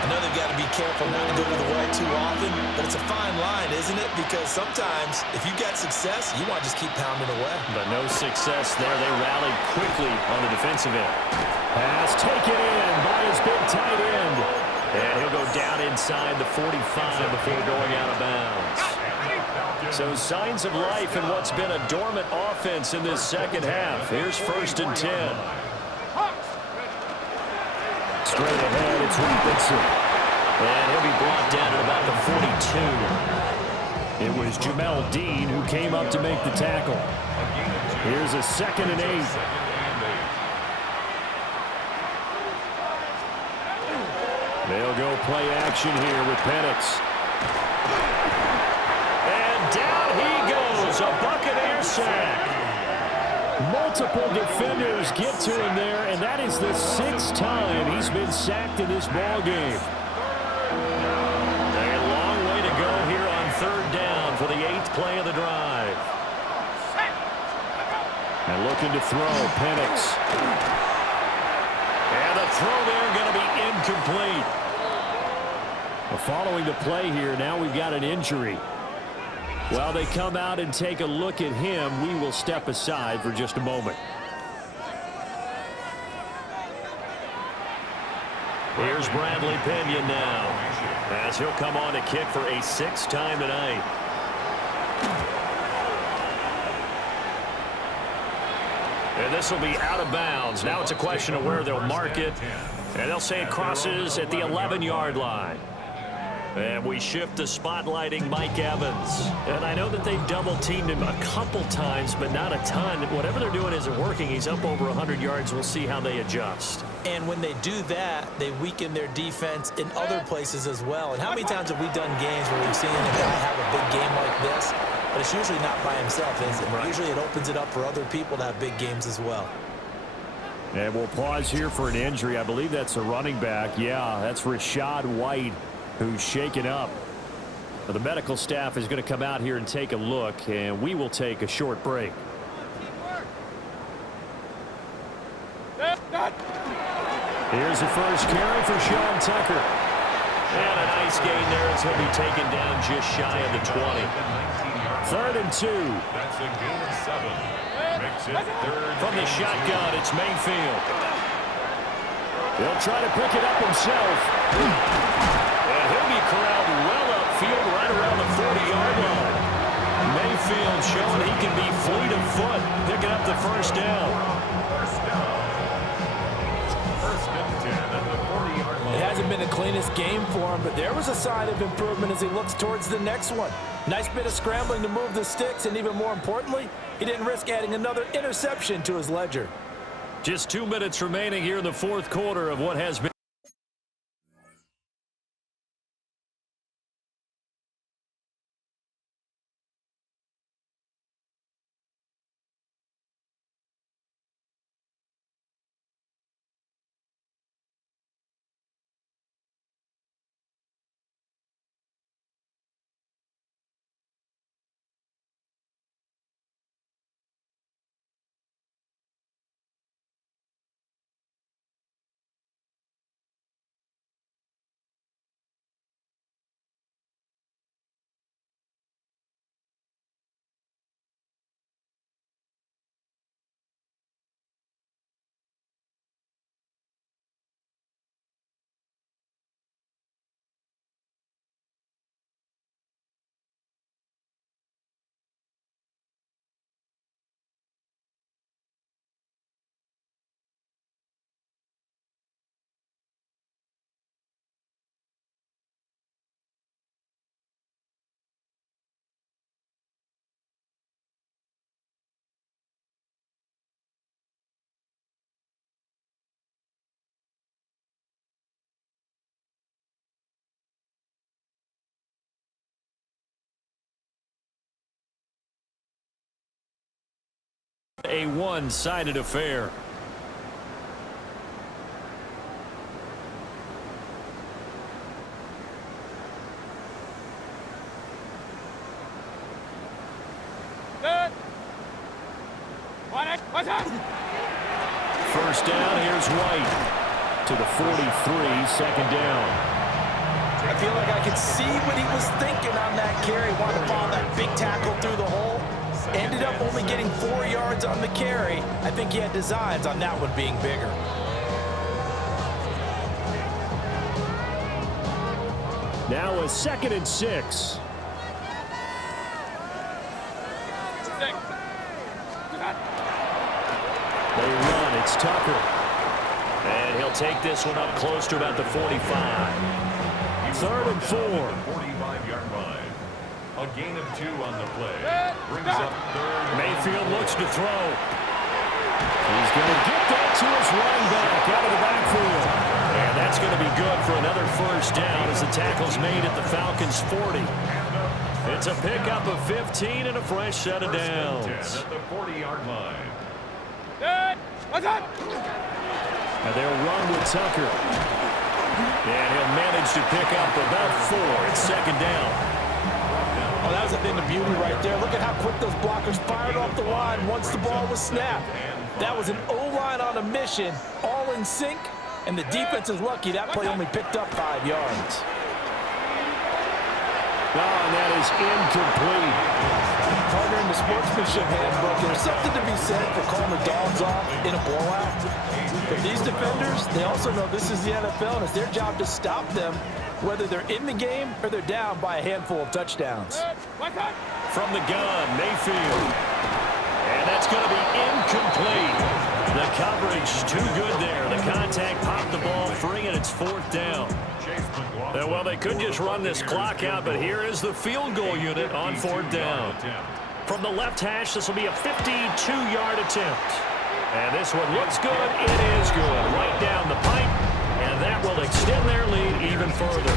I know they've got to be careful not to go to the right too often, but it's a fine line, isn't it? Because sometimes, if you got success, you want to just keep pounding away. But no success there. They rallied quickly on the defensive end. Pass taken in by his big tight end. And he'll go down inside the 45 before going out of bounds. So signs of life in what's been a dormant offense in this 2nd half. Here's 1st and 10. Straight ahead, it's Robinson. And he'll be brought down at about the 42. It was Jamel Dean who came up to make the tackle. Here's a 2nd and 8. They'll go play action here with Penix. And down he goes, a Buccaneer sack. Multiple defenders get to him there, and that is the 6th time he's been sacked in this ball game. A long way to go here on 3rd down for the 8th play of the drive. And looking to throw, Penix. And the throw there going to be incomplete. Well, following the play here, now we've got an injury. While they come out and take a look at him, we will step aside for just a moment. Here's Bradley Pinion now, as he'll come on to kick for a 6th time tonight. And this will be out of bounds. Now it's a question of where they'll mark it. And they'll say it crosses at the 11-yard line. And we shift to spotlighting Mike Evans. And I know that they've double-teamed him a couple times, but not a ton. Whatever they're doing isn't working. He's up over 100 yards. We'll see how they adjust. And when they do that, they weaken their defense in other places as well. And how many times have we done games where we've seen a guy have a big game like this, but it's usually not by himself, is it? Right. Usually it opens it up for other people to have big games as well. And we'll pause here for an injury. I believe that's a running back. Yeah, that's Rashad White, who's shaken up. The medical staff is going to come out here and take a look, and we will take a short break. Here's the first carry for Sean Tucker. And a nice gain there as he'll be taken down just shy of the 20. 3rd and 2. That's a gain of 7. Makes it 3rd. From the shotgun, it's Mayfield. He'll try to pick it up himself. And he'll be corralled well upfield right around the 40-yard line. Mayfield showing he can be fleet of foot, picking up the first down. First down. 1st and 10 at the 40-yard line. It hasn't been the cleanest game for him, but there was a sign of improvement as he looks towards the next one. Nice bit of scrambling to move the sticks, and even more importantly, he didn't risk adding another interception to his ledger. Just 2 minutes remaining here in the 4th quarter of what has been. A one-sided affair. First down, here's White to the 43, 2nd down. I feel like I could see what he was thinking on that carry. Wanted to follow that big tackle through the hole. Ended up only getting 4 yards on the carry. I think he had designs on that one being bigger. Now a 2nd and 6. They run. It's Tucker. And he'll take this one up close to about the 45. 3rd and 4. 45-yard line. A gain of 2 on the play. Brings up 3rd. Mayfield looks to throw. He's going to get that to his running back out of the backfield. And that's going to be good for another first down as the tackle's made at the Falcons' 40. It's a pickup of 15 and a fresh set of downs. 10 at the 40-yard line. And they'll run with Tucker. And he'll manage to pick up about 4. It's 2nd down. Oh, that was a thing of beauty right there. Look at how quick those blockers fired off the line once the ball was snapped. That was an O-line on a mission, all in sync, and the defense is lucky that play only picked up 5 yards. Oh, and that is incomplete. Partner, in the sportsmanship handbook, there's something to be said for calling the dogs off in a blowout. But these defenders, they also know this is the NFL, and it's their job to stop them, whether they're in the game or they're down by a handful of touchdowns. From the gun, Mayfield. And that's going to be incomplete. The coverage too good there. The contact popped the ball free, and it's 4th down. Well, they could just run this clock out, but here is the field goal unit on 4th down. From the left hash, this will be a 52-yard attempt. And this one looks good. It is good. Right down the pipe, and that will extend their lead even further.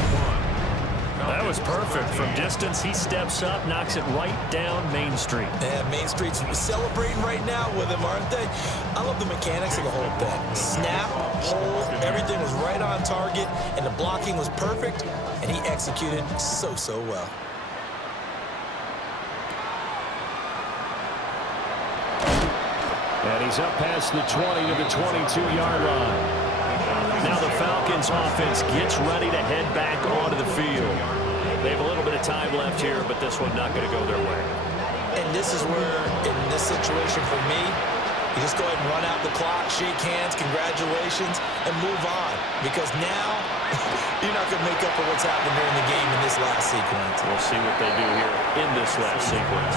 That was perfect. From distance, he steps up, knocks it right down Main Street. Yeah, Main Street's celebrating right now with him, aren't they? I love the mechanics of the whole thing. Snap, hold, everything was right on target, and the blocking was perfect, and he executed so well. And he's up past the 20 to the 22-yard line. Now the Falcons offense gets ready to head back onto the field. They have a little bit of time left here, but this one's not going to go their way. And this is where, in this situation for me, you just go ahead and run out the clock, shake hands, congratulations, and move on. Because now, you're not going to make up for what's happened during the game in this last sequence. We'll see what they do here in this last sequence.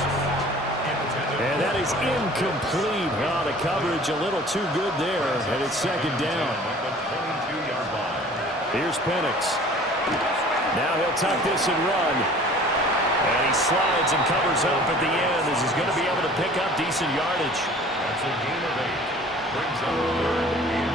And that is incomplete. Oh, the coverage a little too good there, and it's 2nd down. Here's Penix. Now he'll tuck this and run. And he slides and covers up at the end as he's going to be able to pick up decent yardage. That's a gain of 8. Brings up 3rd and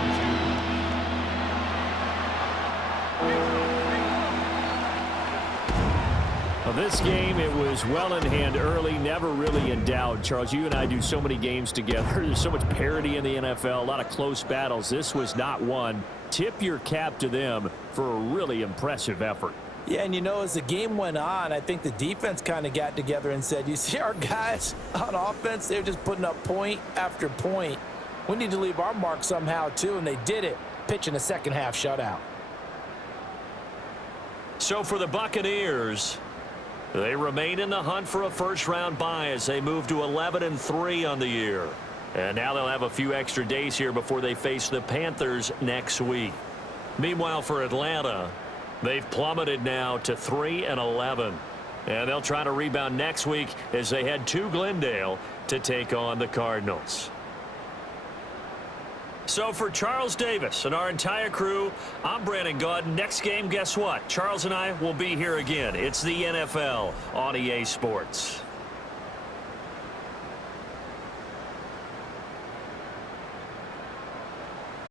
2. Well, this game, it was well in hand early, never really in doubt. Charles, you and I do so many games together. There's so much parity in the NFL, a lot of close battles. This was not one. Tip your cap to them for a really impressive effort. Yeah, and you know, as the game went on, I think the defense kind of got together and said, you see our guys on offense, they're just putting up point after point. We need to leave our mark somehow, too, and they did it, pitching a second-half shutout. So for the Buccaneers, they remain in the hunt for a first-round bye as they move to 11-3 on the year. And now they'll have a few extra days here before they face the Panthers next week. Meanwhile, for Atlanta, they've plummeted now to 3-11. And they'll try to rebound next week as they head to Glendale to take on the Cardinals. So for Charles Davis and our entire crew, I'm Brandon Gaudin. Next game, guess what? Charles and I will be here again. It's the NFL on EA Sports.